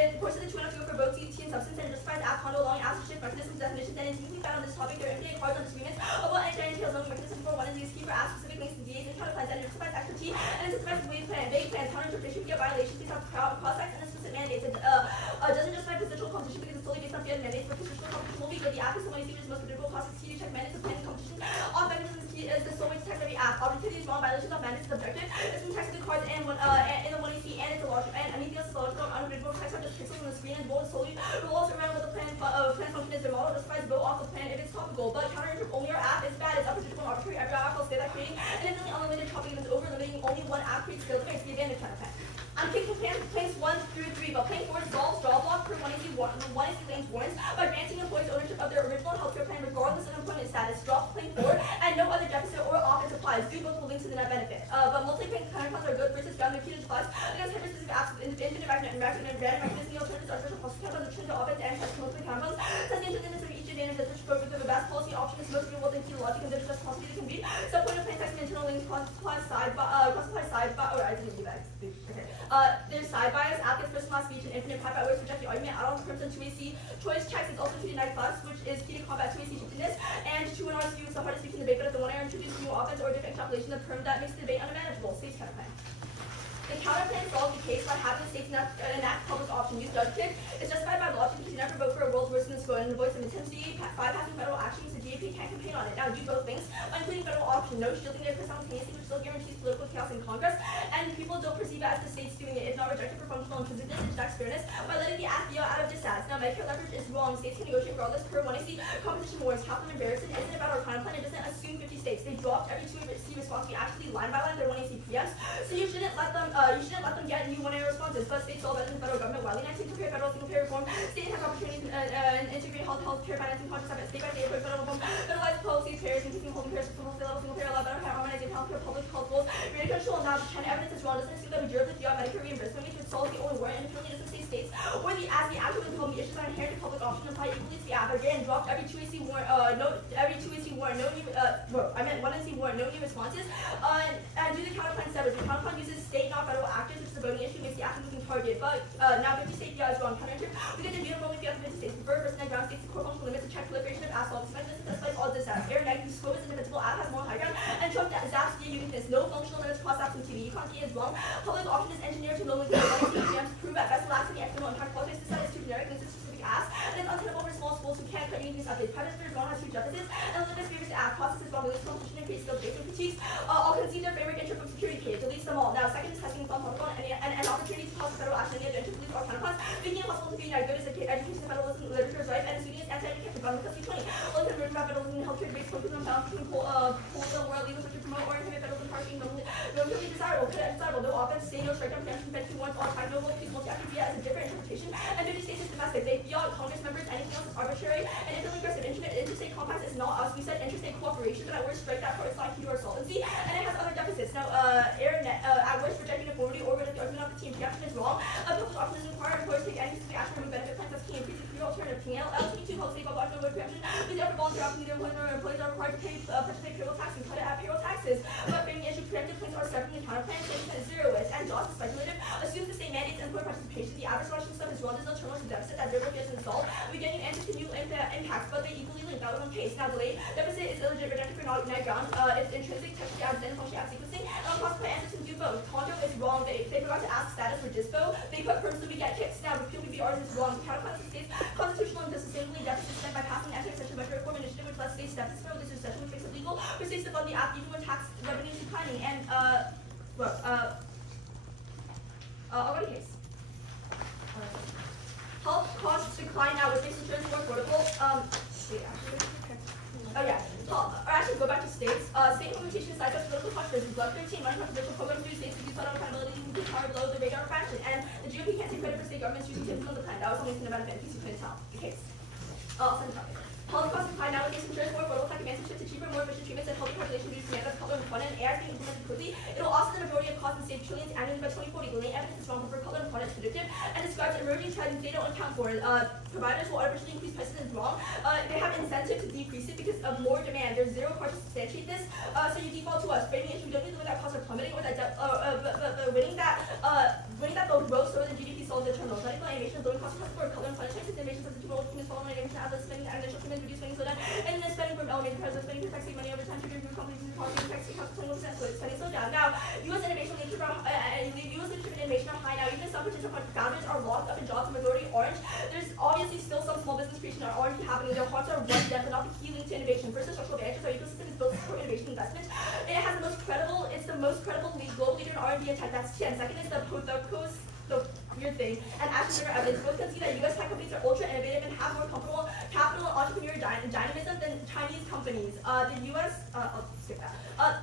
It forces the two enough to go for both T and substance and justifies app condo allowing apps to shift mechanisms, definitions, and indeed found on this topic. There are infinite cards on disagreements of what entity entails knowing mechanisms for one is these key for app specific links to DAs and counterplans and it justifies extra T and it justifies vague plans, counterinterpretation, via violations, these have cross-sex and explicit mandates. It doesn't justify positional competition because it's solely based on fiat mandates, but positional competition will be good. The app is the one you see which is most predictable process T to check mandates of planning competition. On mechanisms T is the sole way to check every app. Objectivity is wrong, violations of mandates is objective. It's in text of the cards and in the one you see and it's illogical and anything else is illogical and unpredictable. Text are just pixels on the screen and bold solely revolves around what the plan function is. Their model justifies vote off the plan if it's topical, but counterintuitive only our app is bad. It's unpredictable and arbitrary. Every app will say that creating an infinitely unlimited topic is over limiting only one app creates skill debates. The advantage kind of plan. I'm picking plans 1 through 3, but plan 4 dissolves draw block for 1AC lanes warrants by granting employees ownership of their original healthcare plan regardless of employment status. Drop plan 4 and no other deficit or offense applies. Do both will link to the net benefit. But multi-plan counterplans are good versus ground repeated plus against hyper-specific apps with infinite random mechanisms. The alternatives are special policy counterplans, return to offense and test multi counterplans. Test the interdependence of each advantage as which program the best policy option is most real than logic and the best policy that can be. So point of plan text and internal links classify side or I didn't do that. Okay. There's side bias, app gets first class speech, and infinite pipe words reject the argument. Add-on terms and 2AC choice checks is also treated night class, which is key to combat 2AC shiftiness. And 2 and RSU is the hardest speaking debate, but if the 1 hour introduces new offense or a different extrapolation of term that makes the debate unmanageable. States counterplan. The counterplan solves the case by having the states enact public option. Use judge pick. It's justified by logic because you never vote for a world worse than the score and avoids some intensity. Bypassing federal actions, the GAP can't campaign on it. Now do both things, including federal option. No shielding their simultaneously, which still guarantees political chaos in Congress. And people don't perceive it as the states doing it. If not rejected for functional inclusiveness, it deducts fairness by letting the act be out of dissats. Now Medicare leverage is wrong. States can negotiate regardless per 1AC competition wars. Kaplan and Barrison isn't about our counterplan. It doesn't assume 50 states. They dropped every 2AC response. We actually line by line their 1AC preempts. So you shouldn't let them get new 1 hour responses, but states all better than the federal government. While the 19 compare federal single payer reform, state has opportunities and integrate health care financing contracts have state by state approach federal reform, federalized policies, payers, increasing holding payers, from wholesale level single payer, allow better harmonizing healthcare, public health goals, rate control. Now, the China evidence is wrong. Doesn't assume that we durably beyond Medicare reimbursement, which would solve the only war, and independently doesn't say states, or the as the actual income, the issues are inherent to public option apply equally to the app. Again, dropped every 2AC warrant, no new, I meant 1AC warrant, no new responses, and do the counterplan severs. The counterplan uses state, not federal actors, which is a voting issue, makes the act moving target. But now 50 state is wrong. Counterintuitive. We get to uniformly fiat 50 states. Prefer first and ground states to core functional limits to check proliferation of asphalt. Despite this, despite all this app. Air negative scope is indefensible. App has more high ground. And Trump zaps the uniqueness. No functional limits cross apps and TV. Economy is wrong. Public option is engineered to no link to prove at best lacks any external impact. Politics decide is too generic and it's specific ass. And it's untenable for small schools who can't cut uniqueness updates. Private sphere is wrong, has huge deficits. And the limits favors the app. Process is wrong. Release competition and create skill based on critiques. I'll concede their framework intro from security page. Release them all. Now, second is testing from protocol and an opportunity to cause federal action in the interviews or counterparts, making it possible to be united good as education and federalism literature is right, and assuming it's anti-education from the C20. Only can learn about federalism and healthcare based focus on balance between wholesale world legal to promote or inhibit federalism parking normally desirable, could desirable, no offense, say no strike down preemption, fencing warrants, all time, no vote, please multi-active as a different interpretation, and 50 states is domestic. They beyond Congress members, anything else is arbitrary, and internally aggressive. Interstate compacts is not us. We said interstate cooperation, but at worst strike that part, it's not key to our solvency, and it has other deficits. Now, at worst projecting conformity or with the argument of the team preemption is wrong. Public option is required. Employers take any specific action to benefit plans that's key. Increase the career alternative. LT2 public state public option avoid preemption. These are voluntary options. Either employers or employees are required to participate payroll tax and cut it at payroll taxes. But framing issue preemptive plans are separate from the counterplan. Saying that zero is and DOS is speculative. Assumes the state mandates employer participation. The average selection stuff is wrong. There's no terminal deficit that zero is solved. We get new answers to new impacts, but they equally link. That was one case. Now, delayed deficit is illegit, rejected for not ignite ground. It's intrinsic, textually adds in, functionally adds sequencing. And on cost per answers can do both. Conjo is wrong. They forgot to ask status for dispo. They put perms so we get kicks. Now, repeal BBRs is wrong. Counterclass states constitutional and sustainably deficit spent by passing anti-extension measure reform initiative, which lets states deficit this recession, which makes it legal for states to fund the app even when tax revenue is declining. And I'll go to case. Health costs decline now, which makes insurance more affordable. Go back to states. State implementation decides on political controversies. Blood 13, money controversial programs due states reduce federal accountability and be far below the radar fraction. And the GOP can't take credit for state governments using to implement the plan. That was only in the benefit, in case you couldn't tell. The case. I'll send it out. Health costs decline now, which makes insurance more affordable, tech advances shift to cheaper, more efficient treatments, and healthy population reduce demand of color and fun, and AI is being implemented quickly. It will offset the majority of costs and save trillions annually by 2040. The late evidence is wrong, but for color and fun is predictive and describes emerging trends they don't account for. Providers will artificially increase prices is wrong. They have incentive to decrease it because of more demand. There's zero card to substantiate this, so you default to us. Framing issue, we don't need to win that costs are plummeting or that winning that the growth slower than GDP solves the terminals. Medical animation, lower cost for color and fun checks, innovation substitute role humans following animation as spending and initial treatment, reduce spending slowdown, and then spending from elevated prices, spending for taxing money over time to review companies and policy tax accounts 21%, so it's spending slowdown. Now, U.S. innovation leadership U.S. leadership and innovation are high now. Even if some potential founders are locked up in jobs, the majority orange. There's obviously still some small business creation that are already happening. Their hearts are one death, but not the key link to innovation. First, the structural advantages. Our ecosystem is built to support innovation investment. It has it's the most credible global leader in R&D and tech. That's 10. Second is the weird thing, and action driven evidence. Both can see that U.S. tech companies are ultra innovative and have more comfortable capital and entrepreneurial dynamism than Chinese companies. The U.S. I'll skip that.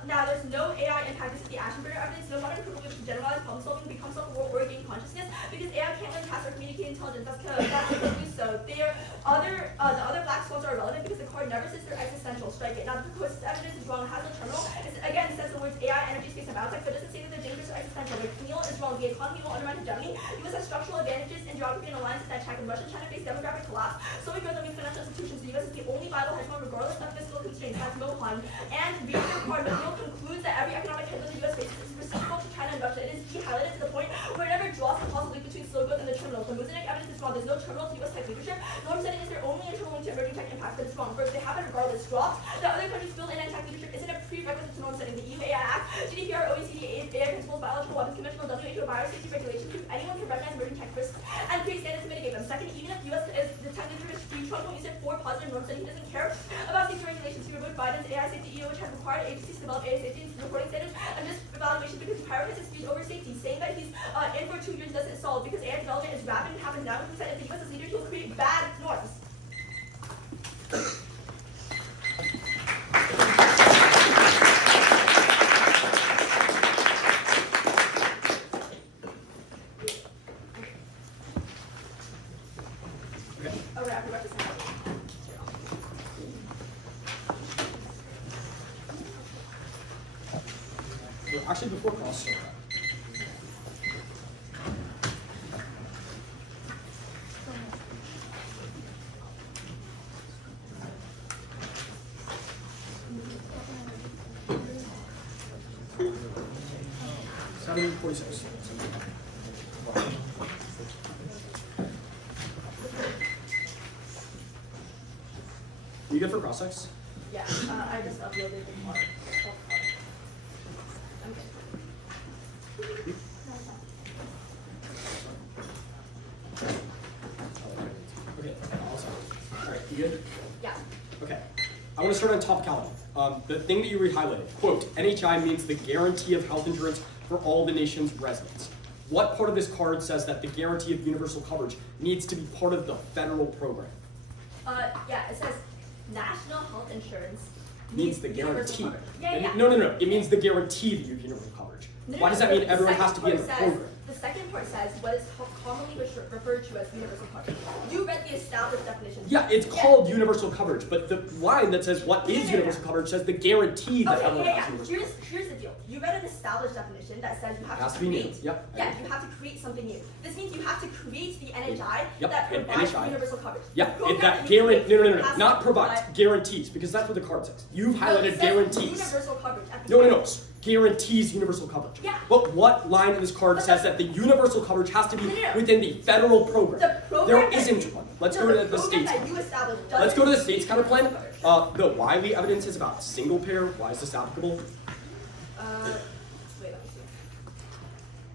Now, there's no AI impact. This is the action driven evidence. No modern proof of which generalized problem solving becomes self-aware or gain consciousness because AI can't learn tasks or communicate intelligence. That's do so. The other black swans are irrelevant because the card never says they're existential. Strike it. Now, the closest evidence is wrong. It has no terminal. Again, it says the words AI, energy, space, and biotech, but it doesn't say that they're dangerous or existential. The Neil is wrong. The economy will undermine hegemony. U.S. has structural advantages in geography and alliances that China and Russia. China face demographic collapse. So we grow them in financial institutions. The U.S. is the only viable hedge fund regardless of fiscal constraints. That's Mohan. And reading the report, Neil concludes that every economic headwind the U.S. faces is reciprocal to China and Russia. It is highlighted to the point where it never draws the causal link between slow growth and the terminal. The Mosaic evidence is wrong. There's no terminal to U.S. tech leadership. Norm setting is their only internal link to emerging tech impact, but it's wrong. First, they have it regardless. Dropped. The other countries build in tech leadership isn't a prerequisite to norm setting. The EU AI Act, GDPR, OECD, AI principles, biological weapons, conventional WHO, biosafety regulations, anyone can recognize emerging tech risks and create standards to mitigate them. Second, even if U.S. is the tech leader is free, Trump won't use it for positive norm setting. He doesn't care about safety regulations. He removed Biden's AI safety EU, which has required agencies to develop AI safety reporting standards and just evaluation because he prioritizes speed over safety. Saying that he's in for 2 years doesn't solve because AI development is rapid and happens now. He said if the U.S. is leader, he will create bad norms. Actually, before cross. $7.46. You good for cross sex? Yeah, I just uploaded the part. Okay, awesome. All right, you good? Yeah. Okay, I want to start on topicality. The thing that you re-highlighted, quote, NHI means the guarantee of health insurance for all the nation's residents. What part of this card says that the guarantee of universal coverage needs to be part of the federal program? Yeah, it says national health insurance means the guarantee. Yeah. No. It means the guarantee that you have universal coverage. Why does that mean everyone has to be in the program? The second part says what is commonly referred to as universal coverage. You read the established definition. Yeah, it's called universal coverage, but the line that says what is universal coverage says the guarantee that everyone has universal coverage. Here's the deal. You read an established definition that says you have has to be create. new. Yep. Yeah, you have to create something new. This means you have to create the NHI Yep. that and provides NHI. universal coverage. Yeah, Program that you guarantee. create No. has Not to provides, provide- guarantees, because that's what the card says. You've No, highlighted it says guarantees. Universal coverage. At the No. top. guarantees universal coverage. Yeah. But what line in this card But says that the universal coverage has to be No. within the federal program? The program There that isn't you- one. Let's no, go to the program states. that you established Let's go to the doesn't states counterplan. The Wiley evidence is about single payer. Why is this applicable? Wait, let me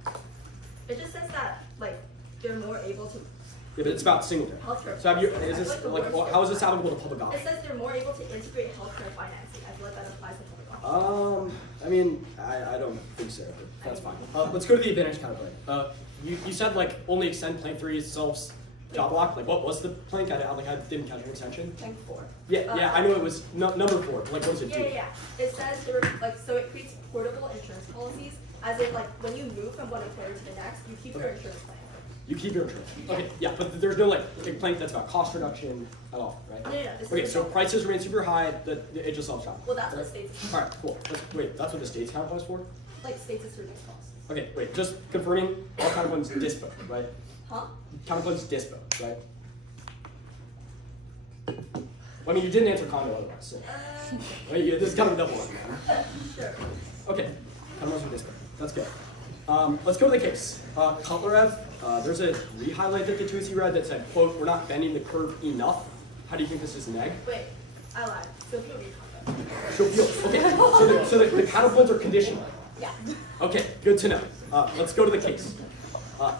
see. It just says that like they're more able to Yeah, but it's about single payer. healthcare. So have you, policies. is I this, feel like the like, worst how is this applicable to public It option? says they're more able to integrate healthcare financing. I feel like that applies to public option. I mean, I don't think so, but that's fine. Let's go to the advantage counterplan. You said like only extend plank 3 self's job lock. Like what was the plank? I didn't catch an extension. Plank 4. Yeah, I know it was number 4. Like what does it do? Yeah. It says there like so it creates portable insurance policies, as in like when you move from one employer to the next, you keep your Okay. insurance plan. You keep your insurance. Okay, yeah, but there's no like plank that's about cost reduction at all, right? No. This Okay, is so prices remain super high. It just solves job. Well, that's what states All right, cool. Wait, that's what the states counterplan is for? like states is to reduce costs. Okay, wait, just confirming. All counterplans dispo, right? Huh? Counterplans dispo, right? I mean, you didn't answer condo otherwise. So. Wait, yeah, this is kind of a double one, man. Sure. Okay, counterplans are dispo. That's good. Let's go to the case. Cutlerev, there's a re-highlight that the 2C read that said, quote, we're not bending the curve enough. How do you think this is neg? Wait, I lied. Sophia recon. Okay, so the counterplans are conditional. Yeah. Okay, good to know. Let's go to the case.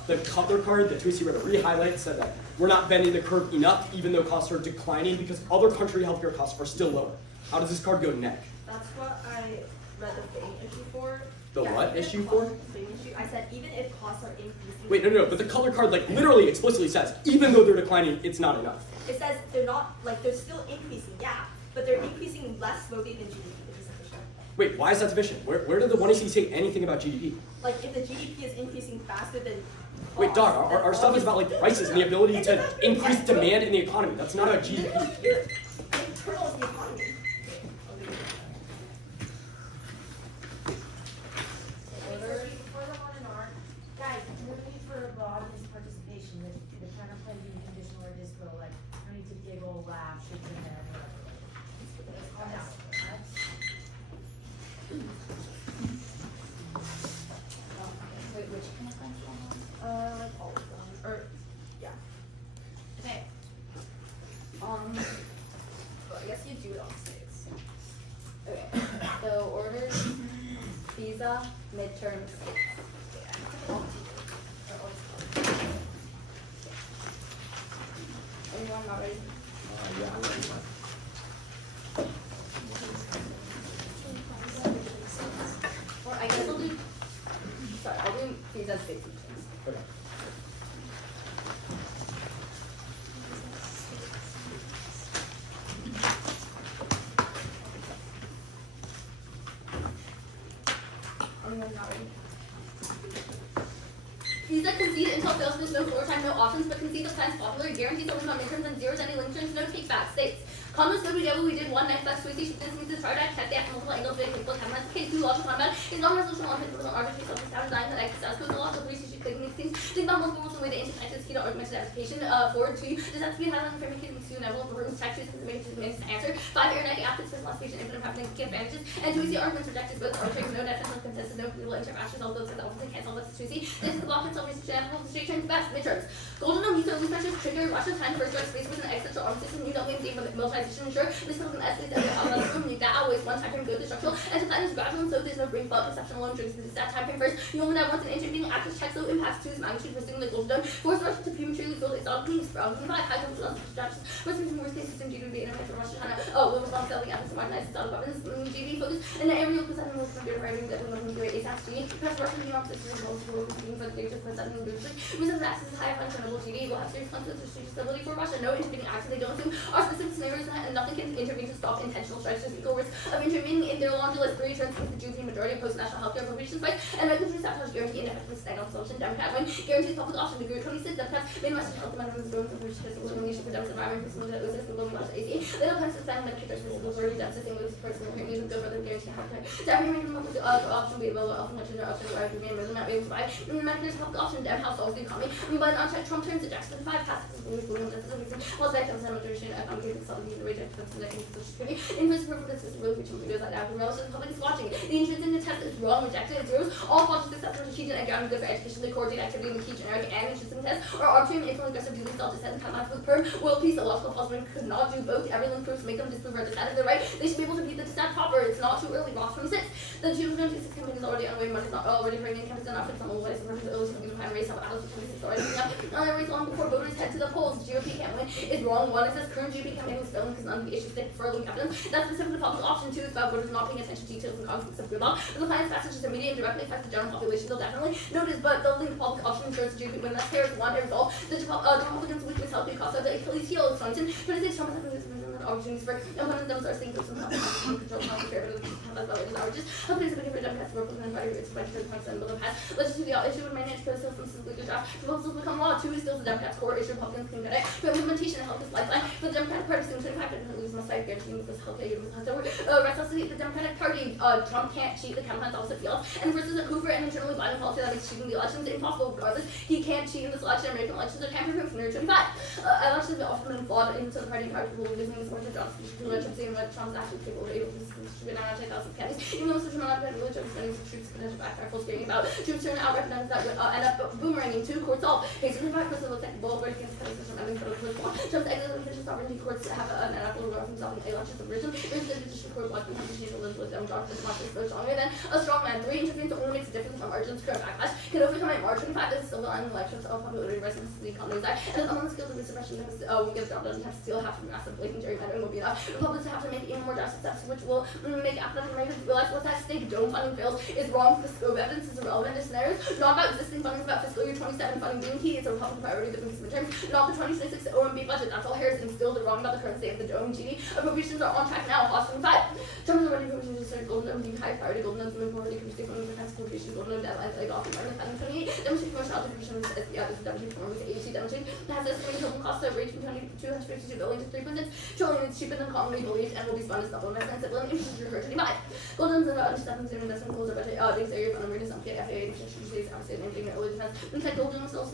The Cutler card, the 2C read a re-highlight, said that we're not bending the curve enough even though costs are declining because other country healthcare costs are still lower. How does this card go neg? That's what I read the Bain issue for. The Yeah, what even if issue costs- for? Bain issue. I said even if costs are increasing. Wait, no, but the Cutler card like literally explicitly says, even though they're declining, it's not enough. It says they're not like they're still increasing, yeah, but they're increasing less slowly than GDP, which is sufficient. Wait, why is that sufficient? Where did the 1AC say anything about GDP? Like if the GDP is increasing faster than Wait, costs, Doc, then our stuff is about like prices and the ability It's to about- increase yes, demand in the economy. That's not about GDP. You're internal to the economy. For the one in art, guys, no need for audience participation, the counterplay being conditional or dispo, like, no need to giggle, laugh, shake your head, whatever. Let's calm down, alright? Wait, which kind of French one? Like all of them, or yeah. Okay. Well, I guess you do it on states. Okay, so orders, visa, midterms. Anyone not ready? Or I guess I'll do, sorry, I'll do visa, states, midterms. Okay. Anyone not ready? Visa concede until fails, there's no floor time, no options, but concede the plan's popular, guarantees always on midterms and zeros any link terms, no take back states. Condos good, we did one night flex, Swedish, this means to start at check the multiple angles, very capable timelines, case 2, logical combat, is non-resolution on hit, on arbitrary self status, dying, that exercise code, the logical 3, should clicking these things, think about multiple rules and way to interconnect key to argumented application, 4, 2, does that to be highlighted from making these 2 level of rooms, text chooses, makes answer, 5, aeronautic after this last page, infinite happening, key advantages, and 2 arguments rejected, both arbitrary, no definition, contested, no real interactions, all those that often cancel, let's 2 this is the block itself, research, and straight turns, best, midterms, golden no, miso, loose measures, trigger, Russian time, first strike, space with an existential arm system, new domain, game, militarization, ensure, this is an essence of the room, that always one time frame go to structural, and the plan is gradual, so there's no brain bug, perception alone, triggers this that time frame first, you only that once an intervening actors check, so impacts 2's magnitude, pursuing the golden dome, force Russian to prematurely build its opening, sprouting 5, high comes to distractions, worst case system, due to the interface of Russia, China, will respond to selling efforts to modernize its auto weapons, GD focus, and the aerial presenting with computer writing that will not be ASAP G, press Russian beam opposition, and most world being for the data to present and losing, reason that access is higher functional GD will have serious consequences for stability for Russia, no intervening acts they don't do, are specific scenarios and nothing can intervene to stop intentional strikes, just equal words of intervening in their laundry list 3 turns with the Jubilee majority of post-national healthcare appropriations fights, and regulatory sabotage guarantee ineffective stagnant solution, Democrat win, guarantees public option, the group 26, Democrats, main message health demand is growing from purchase, elimination for Democrats, environment, personal that was this, global much AC. Little plans to expand Medicare services was already done, assisting with personal care needs and go further guarantee health care. So every minimum option be available, often mentioned option right remain more than that we provide. Medicare health option down house solves the economy. But unchecked Trump turns to Jackson 5 passes the rules and justice. Well, victims and moderation economic consulting the rate of social security. In this purpose, this is really future videos like that. Regardless of the public is watching. The interest in the test is wrong, rejected, it's rules. All false successful to cheat and ground good for education, the coordinate activity in the key generic and interest in test, or arbitrary and influence aggressive duly self-descent and come out with perm. World peace, a logical puzzlement could not do both. Everyone proves make them disprove or decide if they're right. They should be able to beat the dissent proper. It's not too early. Lost from 6. The 2026 campaign is already underway. Money is not already bringing campus and outfits on all ways. The purpose of those who can find race have out of the 26 already coming up. On the race long before voters head to the polls. GOP can't win is wrong. 1, it says current GOP campaign was failing because none of the issues stick for early captains. That's specific to public. Option 2 is about voters not paying attention to details and conflicts of good law. The plan's passage is immediate and directly affects the general population. They'll definitely notice, but the link public option ensures the GOP win. That's fair. 1, it resolved. The Republicans weakness help because of the Achilles heel of Clinton. 26 Trump has opportunities for opponents themselves saying that some control fair averages. Companies looking for Democrats to work with them by its by 30% below pass. Legislative the issue would manage proposals from the legal draft. Proposals become law. 2 is still the Democrats' core issue. Republicans can get it. For implementation, health is lifeline. For the Democratic Party, soon to impact and lose must guaranteeing this health care restlessly. The Democratic Party, Trump can't cheat. The campaign opposite field. And versus a Hoover and internally violent policy that makes cheating the elections impossible. Regardless, he can't cheat in this election. American elections are campaign proof. 25. Elections have often been flawed, even so the party and party will be using this more to saying that Trump's actually capable of able to distribute 9,000 counties. Even though such a amount of really joke spending troops potential backfire full screening about troops turn out recommends that would end up boomeranging to courts all. Hey, 75% looks like bull breaking against penalties from having federal courts law. Trump's exit and official sovereignty courts have an equitable role from solving elections of religion. There's the judicial court blocking competition to live with them doctors democracy so stronger than a strong man. 3 interference only makes a difference on margins. Current backlash can overcome at March 25. This is still the line elections of popularity residents of the economy side. And among the skills of suppression will get the job done. Still have to be massive blatant gerrymandering will be enough. Republicans have to make even more drastic steps which will make apathetic Americans realize what's at stake. Dome funding fails is wrong. The scope of evidence is irrelevant to scenarios. Not about existing funding, it's about fiscal year 27 funding being key. It's a Republican priority that brings midterms. Not the 2026 OMB budget. That's all Harris instilled it wrong about the current state of the Dome. GD appropriations are on track now. Austin 5. Trump has already appropriations to start golden dome being high priority. Golden dome moving forward. Increasing funding for defense appropriations. Golden dome deadlines like off in 28. Demonstrating commercial application with SBI. This is demonstrating form with AUC demonstrating. It has estimated total costs that range from 252 billion to 3.6 trillion. It's cheaper than commonly believed and will be spun as supplemental investment. Infrastructure for 25. Golden dome stepping in investment goals are budget. Things area fund emergency some FAA infrastructure states obviously anything early defense. In fact, golden dome sells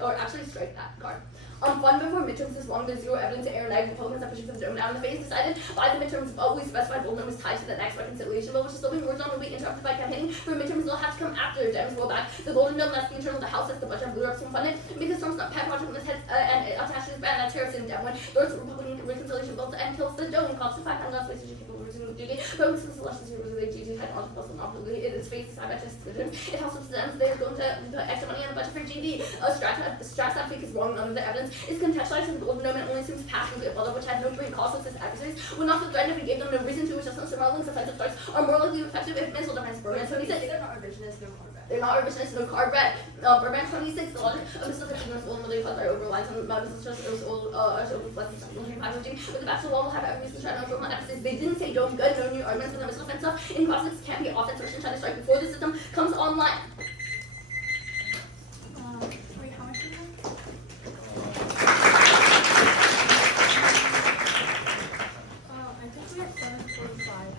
or actually strike that card. On fund before midterms is wrong. There's zero evidence to air and Republicans are pushing for the dome now in the face decided by the midterms. Always specified golden dome is tied to the next reconciliation bill, which is still being worked on will be interrupted by campaigning for midterms. Will have to come after Dems roll back the golden dome. That's the internal of the House as the budget blew up some funded because Trump's not pet project on his head and attached his ban that tariffs in Darwin. Those Republican reconciliation bills and kills the dome. Costs of $500 places you people resuming with duty. Focus on the elections here with the GG head on plus not really it is face I bet just the it helps with them. They're going to put extra money on the budget for GD. Strats that fake is wrong. None of the evidence is contextualized in the golden dome and only seems passionately above which had no great cost with its adversaries. Would not feel threatened if we gave them no reason to, which just surveillance offensive starts are more likely effective if missile defense programs. 26. They're not revisionists, no card red. They're not revisionists, no card red. Burbank 26, the logic of missile defense is only caused by over-reliance on missile trust or less than 5 with the bachelor wall will have every reason to try to overcome emphasis. They didn't say don't good, no new arguments for the missile defense stuff. In process can't be offense Russian trying to strike before the system comes online. Wait, how much is that? I think we have 7:45.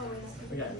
Oh, yeah. We got it.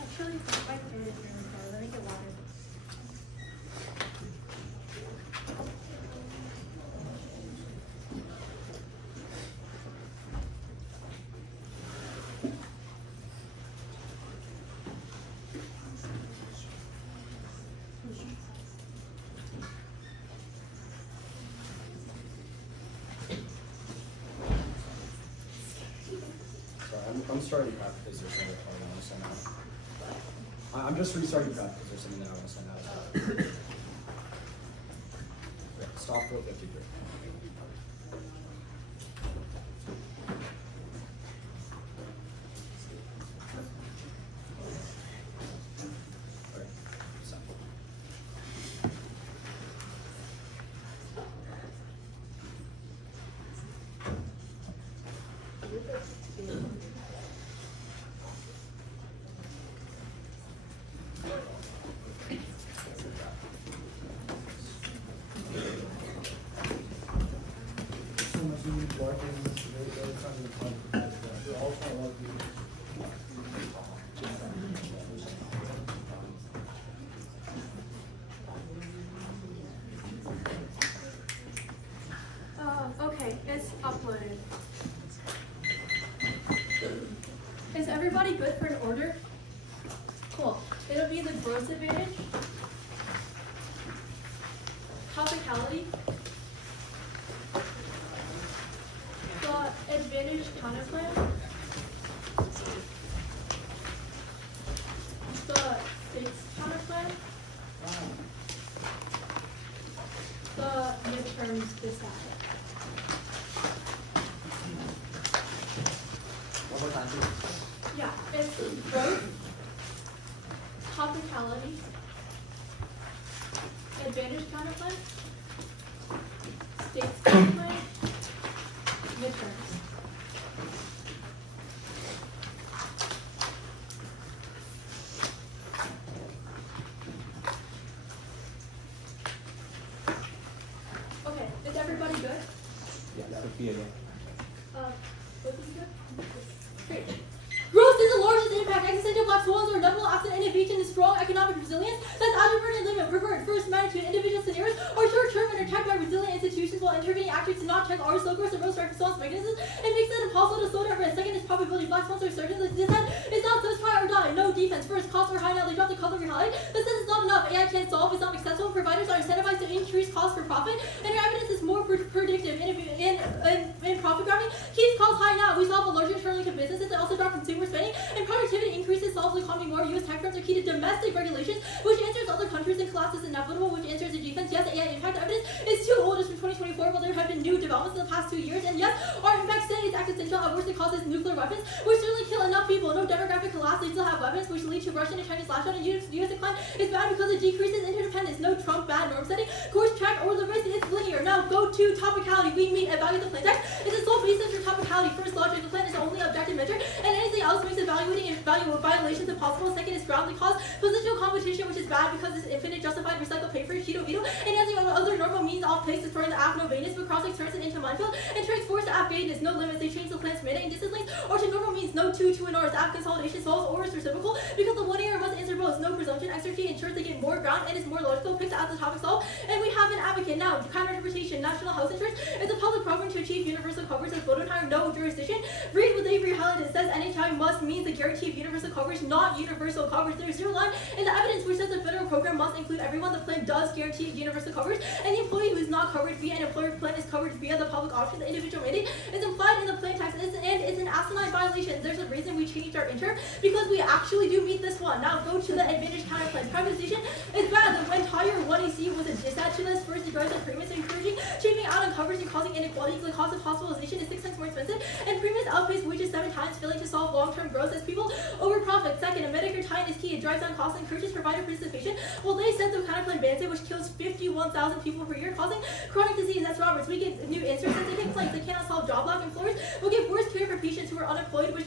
Actually, my throat is really dry. Let me get water. I'm starting prep because there's something I want to send out. I'm just restarting prep because there's something that I want to send out. Okay, stop 453. Okay, stop. Okay, it's uploaded. Is everybody good for an order? Cool. It'll be the gross advantage, topicality, the advantage counterplan, the states counterplan, the midterms disaster. One more time, please. Yeah, it's growth, topicality, advantage counterplan, states counterplan, midterms. Okay, is everybody good? Yeah, Sophia again. Both of you good? Great. Growth is the largest impact existential black swans or double absent innovation and strong economic resilience. That's algebra and limit preferred first magnitude individual scenarios are short-term and are checked by resilient institutions while intervening actors do not check our slow growth or most response mechanisms. It makes it impossible to slow down risk. Second is probability black swans are certain that this head is not those try or die. No defense. First, costs are high now, they drop the color of your highlight. The sense is not enough. AI can't solve, it's not accessible. Providers are incentivized to increase cost for profit. And your evidence is more predictive in profit grabbing. Keeps costs high now. We solve a larger internal link of businesses and also drop consumer spending. And productivity increases, solves the economy more. US tech firms are key to domestic regulations, which answers other countries and collapses inevitable, which answers the defense. Yes, AI impact evidence is too old. It's from 2024, while there have been new developments in the past 2 years. And yes, our impact study is existential. At worst, it causes nuclear weapons, which certainly kill enough people. No demographic collapse. They still have weapons, which lead to Russian and Chinese lashdown. And US decline is bad because it decreases interdependence. No Trump bad norm setting. Course track or the risk is linear. Now go to topicality. We meet evaluate the plan text. It's a sole basis for topicality. First, logic. The plan is the only objective measure, and anything else makes evaluating and violations impossible. Second is groundly cause. Positional competition, which is bad because it's infinite justified recycled paper, Cheeto veto, and as other normal means off place, destroying the app no vagueness, but crossing turns it into minefield, and turns force to app vagueness, no limits. They change the plan's minute and distance length, or to normal means no 2 and R's. App consolidation solves or is reciprocal, because the one error must answer both. No presumption, XRT ensures they get more ground and is more logical, picks at the topic solved, and we have an advocate. Now, counter interpretation, national health insurance is a public program to achieve universal coverage of photo time, no jurisdiction. Read what Avery highlighted. It says NHI must means the guarantee of universal coverage, not universal coverage. There's zero line in the evidence which says the federal program must include everyone. The plan does guarantee universal coverage, and the employee who is not covered via an employer plan is covered via the public option. The individual mandate is implied in the plan text, and it's an asinine violation. There's a reason we changed our inter, because we actually do meet this one. Now go to the advantage counter plan. Privatization is bad. The entire 1AC was a disadvantage to this. First, it drives up premiums, encouraging cheaping out on coverage and causing inequality. The cost of hospitalization is 6 times more expensive, and premiums outpace wages 7 times, failing to solve long-term growth as people over profit. Second, a Medicare tie-in is key. It drives down costs and encourages provider participation. Well, they said the counter plan bans it, which kills 51,000 people per year, causing chronic disease. That's Roberts. We get new inserts that take place. They cannot solve job lock. Employers will give worse care for patients who are unemployed, which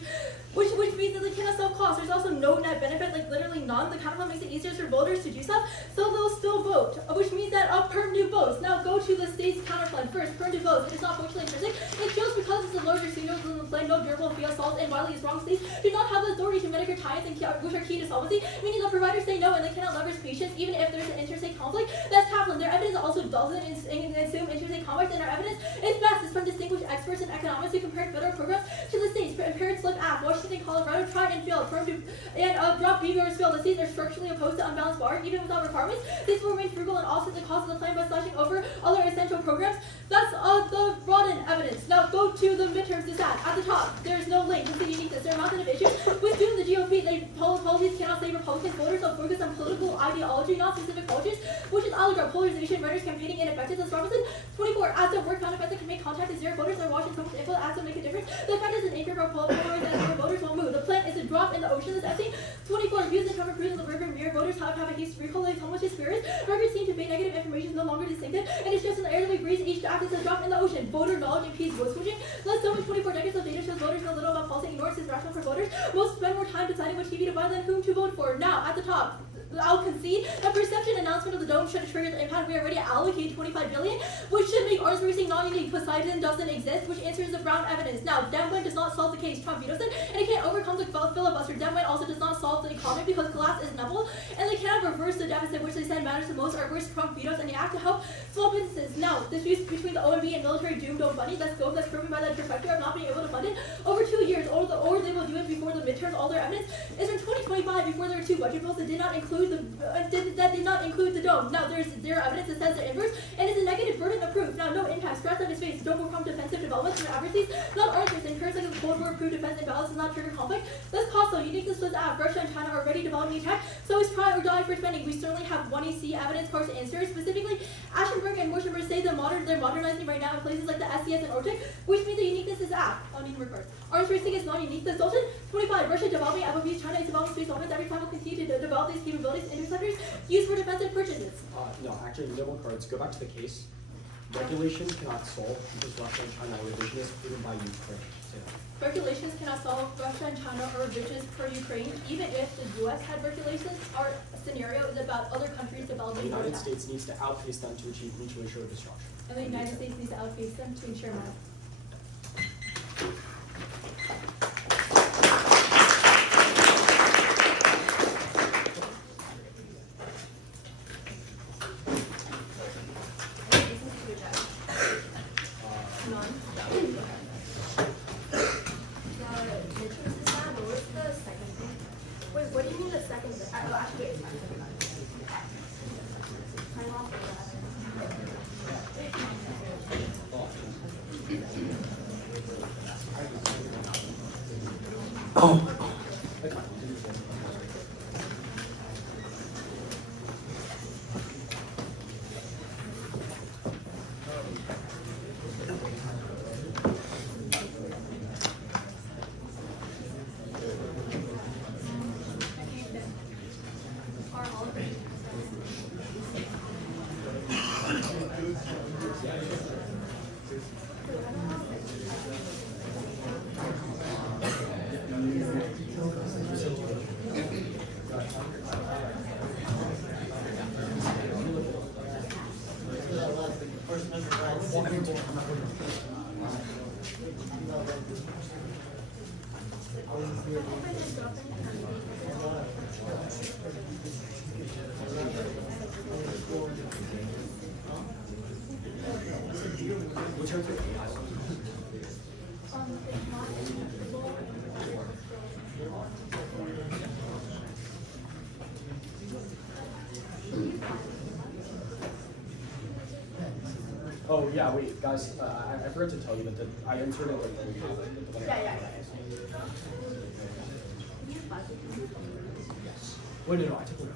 means that they cannot solve costs. There's also no net benefit, like literally none. The counter plan makes it easier for voters to do stuff, so they'll still vote, which means that perm new votes. Now go to the state's counter plan. First, perm new votes. It is not functionally intrinsic. It kills because it's a larger signal than the plan. No durable field solved, and widely is wrong. States do not have the authority to Medicare tie-ins, which are key to solvency, meaning the providers say no and they cannot leverage patients even if there's an interstate conflict. That's Kaplan. Their evidence also doesn't assume interstate conflict, and our evidence is best is from distinguished experts in economics who compared federal programs to the states. Impaired slip app. Washington, Colorado tried and failed. Drop behaviors failed. The states are structurally opposed to unbalanced bar, even without requirements. States will remain frugal and offset the cost of the plan by slashing over other essential programs. That's the Rodden evidence. Now go to the midterms. Is that at the top? There's no link. What's the uniqueness? There are mountain of issues with doing the GOP. Policies cannot say Republicans voters will focus on political ideology, not specific politics, which is oligarch polarization, voters campaigning ineffective. Robinson 24. As the work found effective can make contact with zero voters. They're watching so much info as to make a difference. The effect is an anchor for polarized that zero voters will move. The plan is a drop in the ocean. This essay 24. Views and cover proves in the river mirror voters have a haste recall like how much experience. Records seem to convey negative information is no longer distinctive, and it's just in the air that we breathe. Each act is a drop in the ocean. Voter knowledge impedes vote switching. Less than 24 decades of data shows voters know little about policy. Ignores is rational for voters. Most spend more time deciding which TV to buy than whom to vote for. Now at the top, I'll concede that perception announcement of the dome should trigger the impact. We already allocate 25 billion, which should make ours racing non-unique. Poseidon doesn't exist, which answers the Brown evidence. Now, Demwin does not solve the case. Trump vetoes it, and it can't overcome the filibuster. Demwin also does not solve the economy because collapse is inevitable, and they cannot reverse the deficit, which they said matters the most. Or worse, Trump vetoes, and they act to help small businesses. Now, disputes between the OMB and military doom don't fund it. That's scope that's proven by the trifecta of not being able to fund it over 2 years, or they will do it before the midterms. All their evidence is in 2025 before there were 2 budget bills that did not include the dome. Now there's zero evidence that says the inverse, and it's a negative burden of proof. Now no impact. Scratch on his face. Dome will become defensive developments from adversaries, not arguments. Encourage like a Cold War proved defense and balance does not trigger conflict. This cost though. Uniqueness was app. Russia and China are already developing tech, so it's try or die for spending. We certainly have 1AC evidence course answers. Specifically, Ashenberg and Morschenberg say they're modernizing right now in places like the SCS and ORTEC, which means the uniqueness is app. On even reverse. Arms racing is non-unique. The Sultan 25. Russia developing FOBs. China is developing space weapons. Every time will continue to develop these capabilities. Interceptors used for defensive purchases. No, actually, middle cards. Go back to the case. Regulations cannot solve because Russia and China are revisionist proven by Ukraine. Regulations cannot solve Russia and China are revisionist for Ukraine. Even if the U.S. had regulations, our scenario is about other countries The developing. United States needs to outpace them to achieve mutually assured destruction. And the United States needs to outpace them to ensure math. What's your favorite? Oh yeah, wait, guys, I forgot to tell you that I inserted like the Yeah. Wait, no, I took one.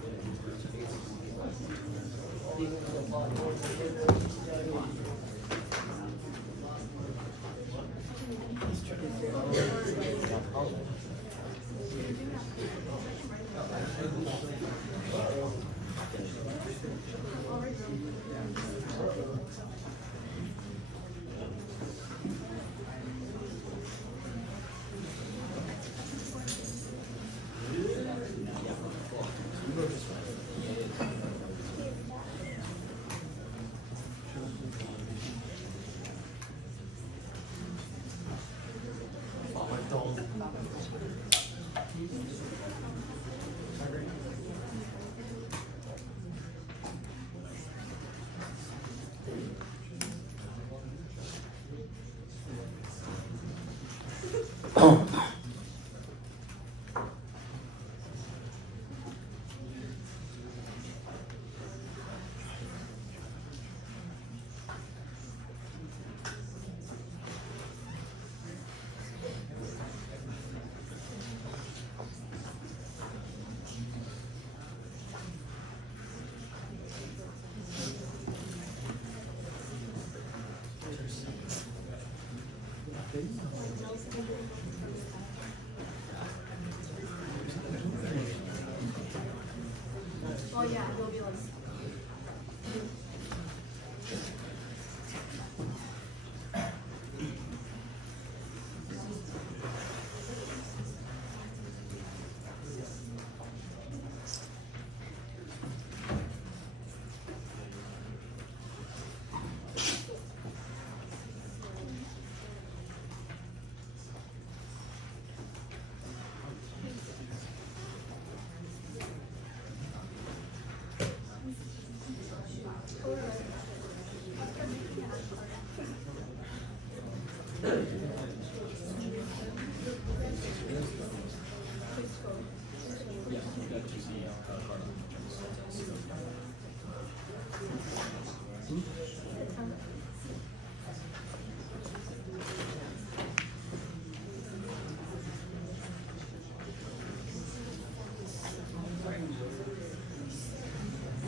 Oh yeah, we'll be like.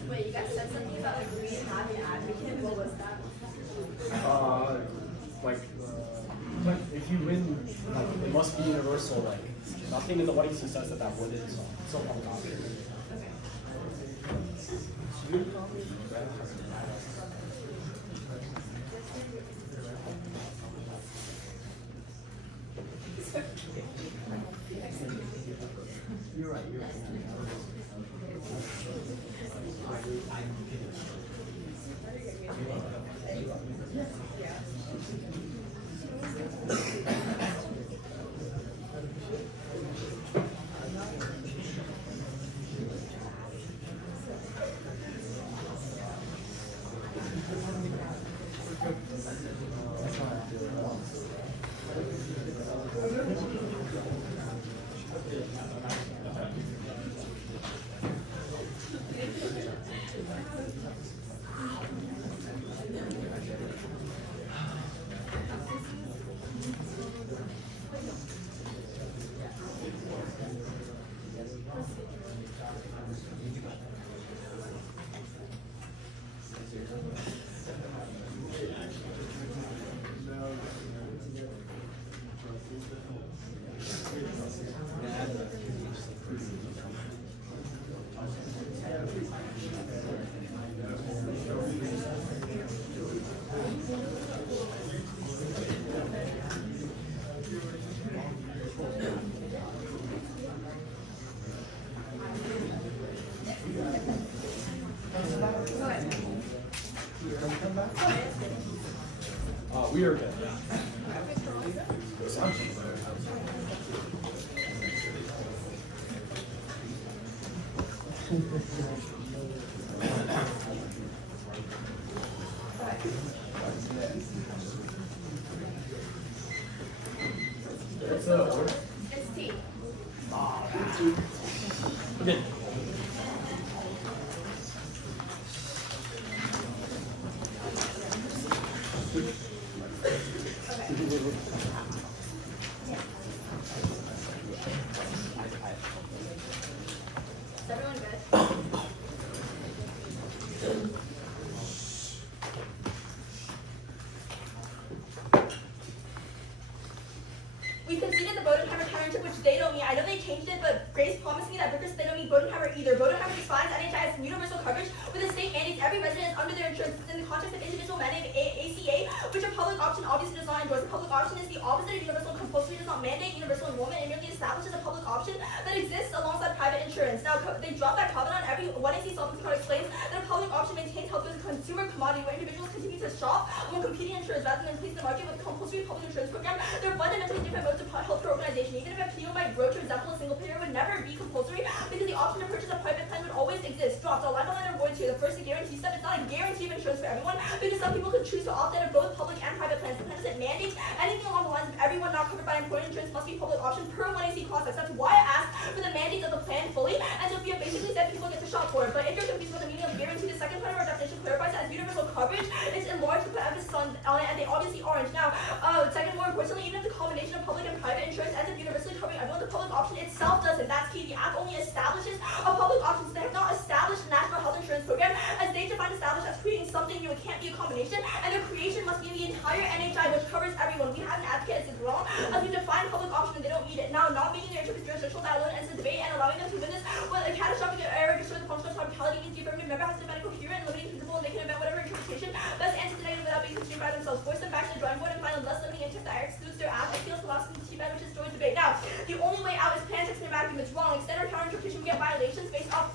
Wait, you guys said something about like we have an advocate. What was that? Like if you win, like it must be universal. Like nothing in the white says that would is so public option. You're right. We are good. What's the order? It's T. Okay. Is everyone good? We conceded the Bodenheimer counterintip, which they don't mean. I know they changed it, but Grace promised me that Vickers they don't mean Bodenheimer either. Bodenheimer defines NHI as universal coverage with the state mandates every resident is under their insurance in the context of individual mandate ACA, which a public option obviously does not endorse. A public option is the opposite of universal compulsory, does not mandate universal enrollment, and merely establishes a public option that exists alongside private insurance. Now, they dropped that covenant on every 1AC solvency card explains that a public option maintains health as a consumer commodity where individuals continue to shop among competing insurers rather than replace the market with a compulsory public insurance program. They're fundamentally different modes of healthcare organization. Even if a PO might grow to resemble a single payer, would never be compulsory because the option to purchase a private plan would always exist. Dropped. I'll line by line avoid here. The first, the guarantee step is not a guarantee of insurance for everyone because some people could choose to opt out of both public and private plans. The plan doesn't mandate anything along the lines of everyone not covered by employer insurance must be public option per 1AC process. That's why I asked for the mandates of the plan fully, and Sophia basically said people get to shop for it. But if you're confused about the meaning of guarantee, the second part of our definition clarifies that as universal coverage is enlarged to put emphasis on it, and they obviously aren't. Now, second, more importantly, even if the combination of public and private insurance ends up universally covering everyone, the public option itself doesn't. That's key. The Act only establishes a public option, so they have not established a national health insurance program as they define established as creating something new. It can't be a combination, and their creation must be in the entire NHI, which covers everyone. We had an advocate as wrong as we define public option and they don't meet it. Now, not making their interest jurisdictional, that alone ends the debate, and allowing them to win this with a catastrophic error to the functional totality means the affirmative member has to defend a coherent, limiting principle, and they can invent whatever interpretation best answers the negative without being constrained by themselves. Force them back to the drawing board and find a less limiting interest that excludes their act. It feels philosophy to bed, which destroys debate. Now, the only way out is plan text in a vacuum. It's wrong. Extend our counter interpretation, we get violations based off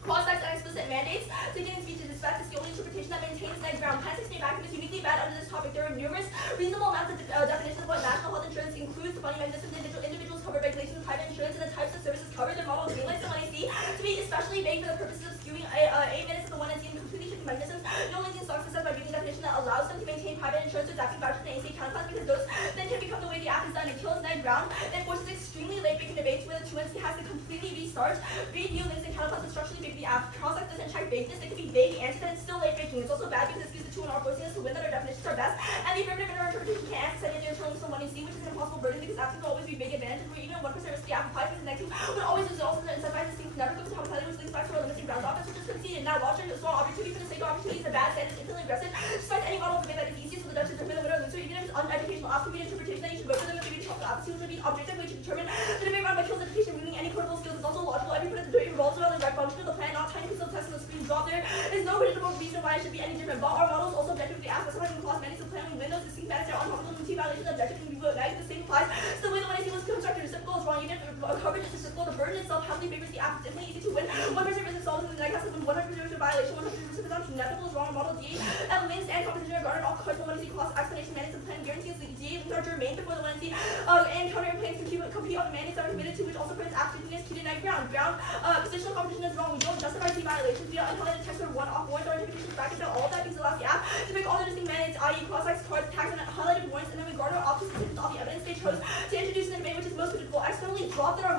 cross-text and explicit mandates. Taking in speech is respect is the only interpretation that maintains that ground. Plan text in a vacuum is uniquely bad under this topic. There are numerous reasonable amounts of definitions of what national health insurance includes, the funding mechanisms, individuals covered, regulations of private insurance, and the types of services covered. Their model greenlights the 1AC to be especially vague for the purposes of skewing 8 minutes of the 1AC and completely shifting mechanisms. No linking stocks success by giving a definition that allows them to maintain private insurance with adapting vouchers and AC counterplans because those then can become the way the act is done. It kills night ground and forces extremely late breaking debates where the 2NC has to completely restart. Read new links and counterplans and structurally make the act. Cross-text doesn't check vagueness. They can be vague answers and it's still late breaking. It's also bad because it gives the 2 and R forcing us to win that our definitions are best. And the affirmative interpretation can't access any of the internal links from 1AC, which is an impossible burden because absence will always be big advantage. Where even 1% risk the app applies because the next two would always lose. Also incentivize things never go to hospitality, which links back to our limiting grounds. Offense, which is conceded. Now, watching a small opportunity for the sake of opportunity is a bad standard, infinitely aggressive. Despite any model of debate that is easiest for the Dutch to determine the winner or loser, even if it's uneducational, after reading interpretation, then you should vote for them if they really help the opposite, which would be an objective way to determine the debate round by kills education, ruining any critical skills. It's also logical. Every foot of the debate revolves around the right function of the plan, not tiny pixel text on the screen drop there. There's no reasonable reason why it should be any different. But our model is also objectively asked by someone who clause mandates of plan when windows distinct mandates are unhelpful and T violations objective can be voted. The same applies to the way the 1AC was constructed. Reciprocal is wrong. Even if coverage is reciprocal, the burden itself heavily favors the app. It's simply easy to win. 1% risk is solved in the negative when 100% risk of violation, 100% presumption. Inevitable is wrong. Model D and links and competition are garnered all cards from 1AC clause explanation mandates of plan guarantees the D links are germane before the 1AC and counter plans compete on the mandates that are committed to, which also prevents absoluteness key to night ground. Positional competition is wrong. We don't justify T violations via unhighlighted text or one-off warrants or interpretations back into all of that because it allows the app to pick all the distinct mandates, i.e. cross-text cards, tags, and highlighted warrants, and then we garner options decisions off the evidence they chose to introduce in the debate, which is most critical. Externally drop that our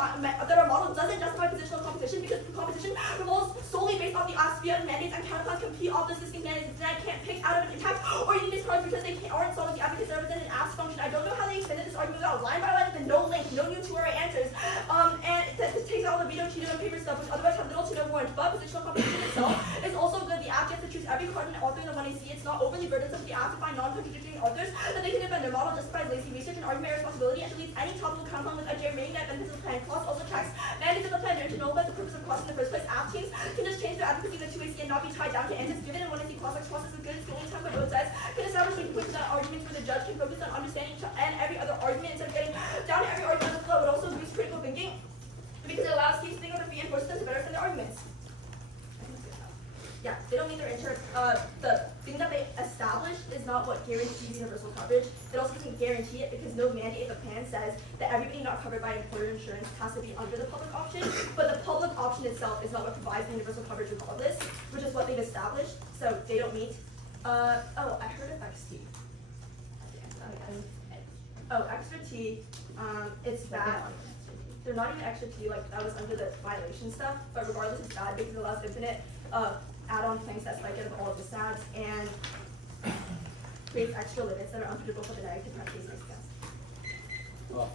model doesn't justify positional competition because competition revolves solely based off the app's via mandates and counterplans compete off those distinct mandates. And I can't pick out of an intact or unique cards because they aren't solved with the advocates that represent an app's function. I don't know how they extended this argument without line by line with no link, no new to our answers. And that takes out all the veto, cheato, and paper stuff, which otherwise have little to no warrant. But positional competition itself is also good. The app gets to choose every card and author in the 1AC. It's not overly burdensome for the app to find non-contradictory authors that they can defend. Their model justifies lazy research and argument responsibility and deletes any topical compound with a germane that benefits the plan. Clause also tracks mandates of the plan to know about the purpose of clause in the first place. App teams can just change their advocacy in the 2AC and not be tied down to answers given in 1AC clause. Like clause is good. It's the only time where both sides can establish the conclusion that arguments where the judge can focus on understanding and every other argument instead of getting down to every argument on the flow. It also boosts critical thinking because it allows teams to think on the feet and forces them to better defend their arguments. Yeah, they don't mean their the thing that they established is not what guarantees universal coverage. It also doesn't guarantee it because no mandate of the plan says that everybody not covered by employer insurance has to be under the public option. But the public option itself is not what provides the universal coverage regardless, which is what they've established. So they don't meet. Oh, I heard of XT. Oh, extra T. It's bad. They're not even extra T, like that was under the violation stuff, but regardless it's bad because it allows infinite add-on claims that spike out of all of the stats and creates extra limits that are unpredictable for the negative case next guess.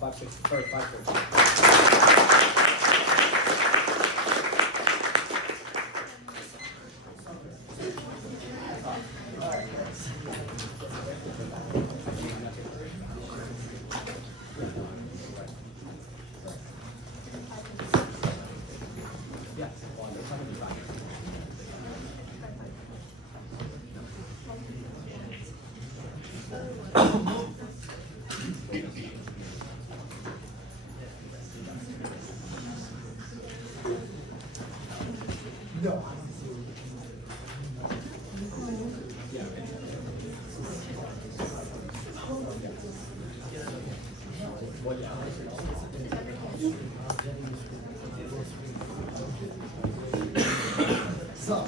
5, 6, or 5, 4. Yeah, well, it's not gonna be fine. No. Yeah. Well, yeah. So.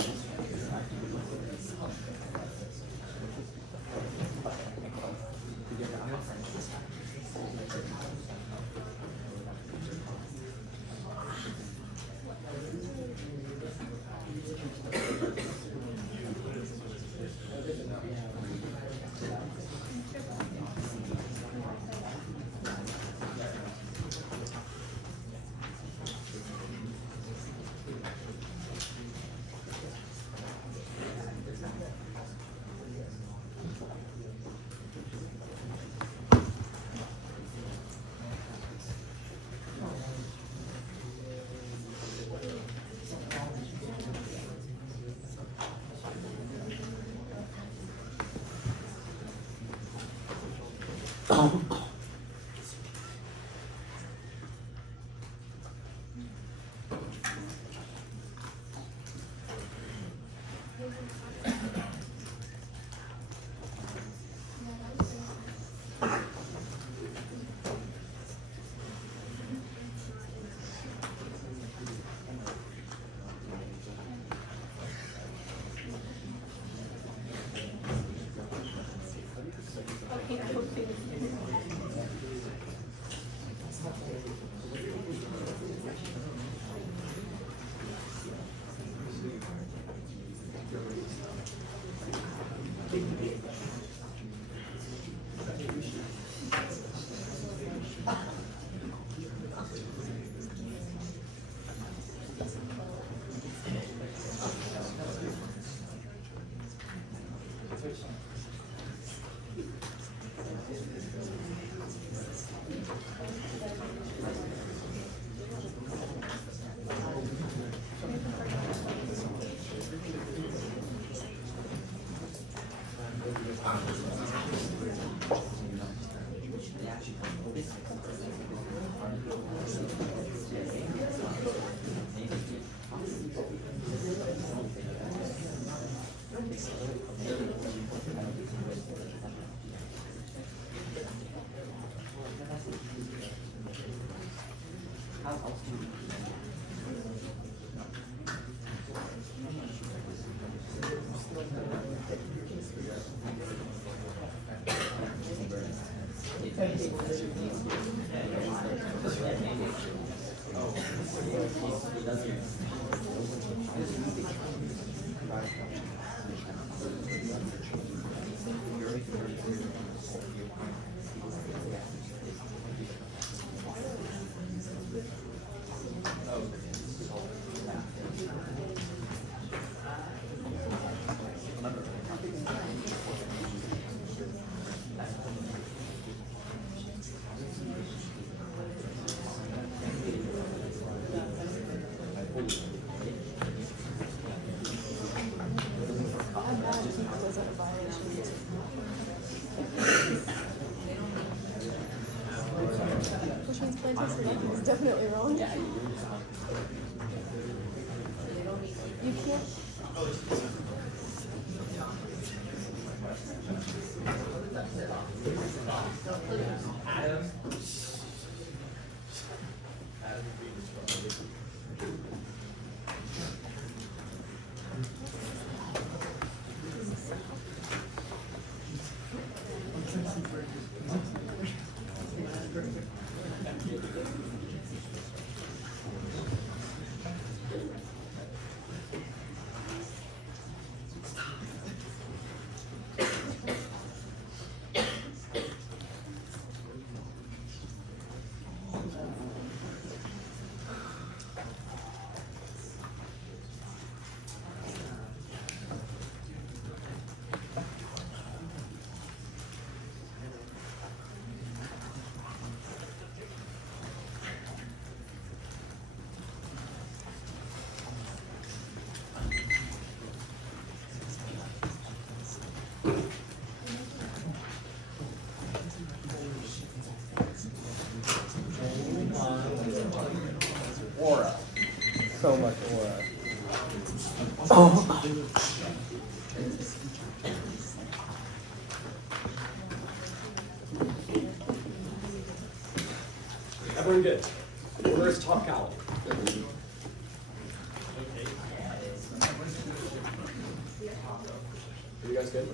It's definitely wrong. Yeah. You can't. good. Order is topicality. Are you guys good?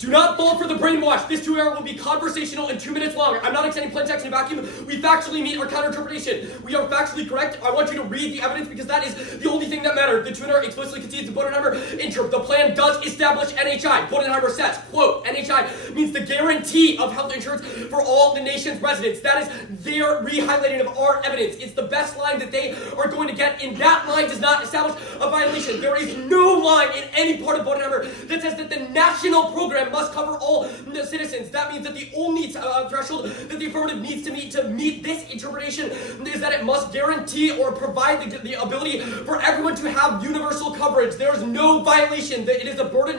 Do not fall for the brainwash. This 2-hour will be conversational and 2 minutes long. I'm not extending plain text in a vacuum. We factually meet our counter-interpretation. We are factually correct. I want you to read the evidence because that is the only thing that matters. The 2-hour explicitly concedes the Bodenheimer interp. The plan does establish NHI. Bodenheimer says, quote, NHI means the guarantee of health insurance for all the nation's residents. That is their re-highlighting of our evidence. It's the best line that they are going to get, and that line does not establish a violation. There is no line in any part of Bodenheimer that says that the national program must cover all the citizens. That means that the only threshold that the affirmative needs to meet this interpretation is that it must guarantee or provide the ability for everyone to have universal coverage. There is no violation. It is the burden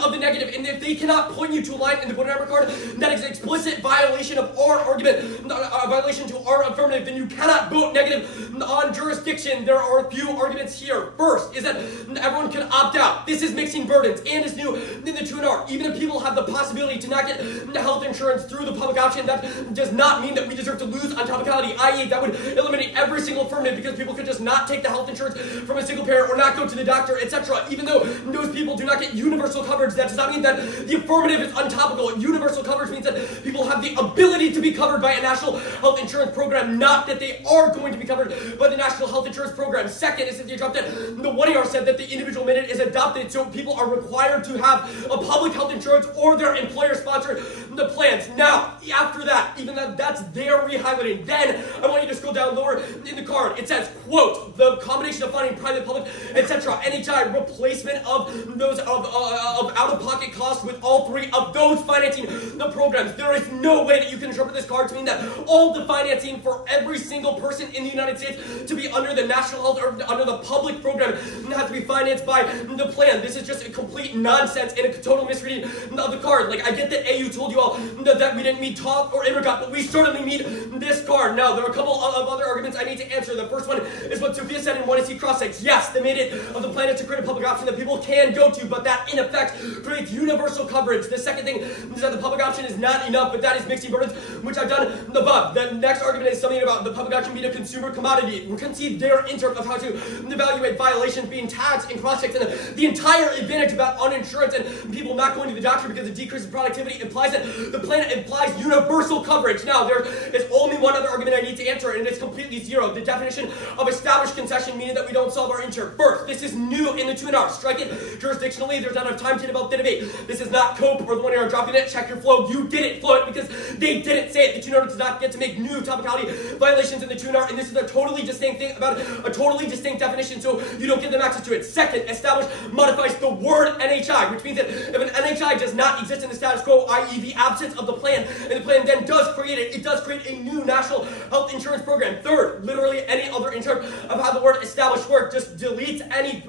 of the negative. And if they cannot point you to a line in the Bodenheimer card that is an explicit violation of our argument, a violation to our affirmative, then you cannot vote negative on jurisdiction. There are a few arguments here. First is that everyone can opt out. This is mixing burdens and is new in the 2-R. Even if people have the possibility to not get health insurance through the public option, that does not mean that we deserve to lose on topicality, i.e. that would eliminate every single affirmative because people could just not take the health insurance from a single payer or not go to the doctor, etc. Even though those people do not get universal coverage, that does not mean that the affirmative is untopical. Universal coverage means that people have the ability to be covered by a national health insurance program, not that they are going to be covered by the national health insurance program. Second, as Cynthia dropped it, the 1AR said that the individual minute is adopted, so people are required to have a public health insurance or their employer-sponsored the plans. Now, after that, even that's their re-highlighting. Then, I want you to scroll down lower in the card. It says, quote, the combination of funding, private, public, etc., NHI, replacement of those of out-of-pocket costs with all three of those financing the programs. There is no way that you can interpret this card to mean that all the financing for every single person in the United States to be under the national health or under the public program has to be financed by the plan. This is just a complete nonsense and a total misreading of the card. Like, I get that AU told you all that we didn't meet top or immigrant, but we certainly meet this card. Now, there are a couple of other arguments I need to answer. The first one is what Sophia said in 1AC cross-sex. Yes, the mandate of the plan is to create a public option that people can go to, but that, in effect, creates universal coverage. The second thing is that the public option is not enough, but that is mixing burdens, which I've done above. The next argument is something about the public option being a consumer commodity. We concede their interp of how to evaluate violations being taxed and cross-sex, and the entire advantage about uninsurance and people not going to the doctor because it decreases productivity implies that the plan implies universal coverage. Now, there is only one other argument I need to answer, and it's completely zero. The definition of established concession, meaning that we don't solve our interp. First, this is new in the 2-R. Strike it jurisdictionally. There's not enough time to develop the debate. This is not COPE or the 1AR dropping it. Check your flow. You didn't flow it because they didn't say it. The 2-R does not get to make new topicality violations in the 2-R, and this is a totally distinct thing about a totally distinct definition, so you don't give them access to it. Second, established modifies the word NHI, which means that if an NHI does not exist in the status quo, i.e. the absence of the plan, and the plan then does create it does create a new national health insurance program. Third, literally any other term of how the word established work just deletes any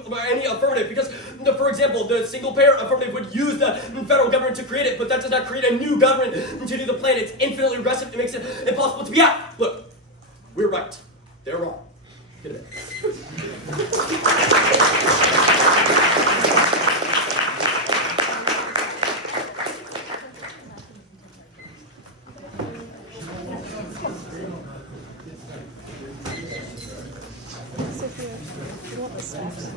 affirmative, because, for example, the single payer affirmative would use the federal government to create it, but that does not create a new government to do the plan. It's infinitely regressive. It makes it impossible to be out. Look, we're right. They're wrong. Get it. Sophia, you want the steps?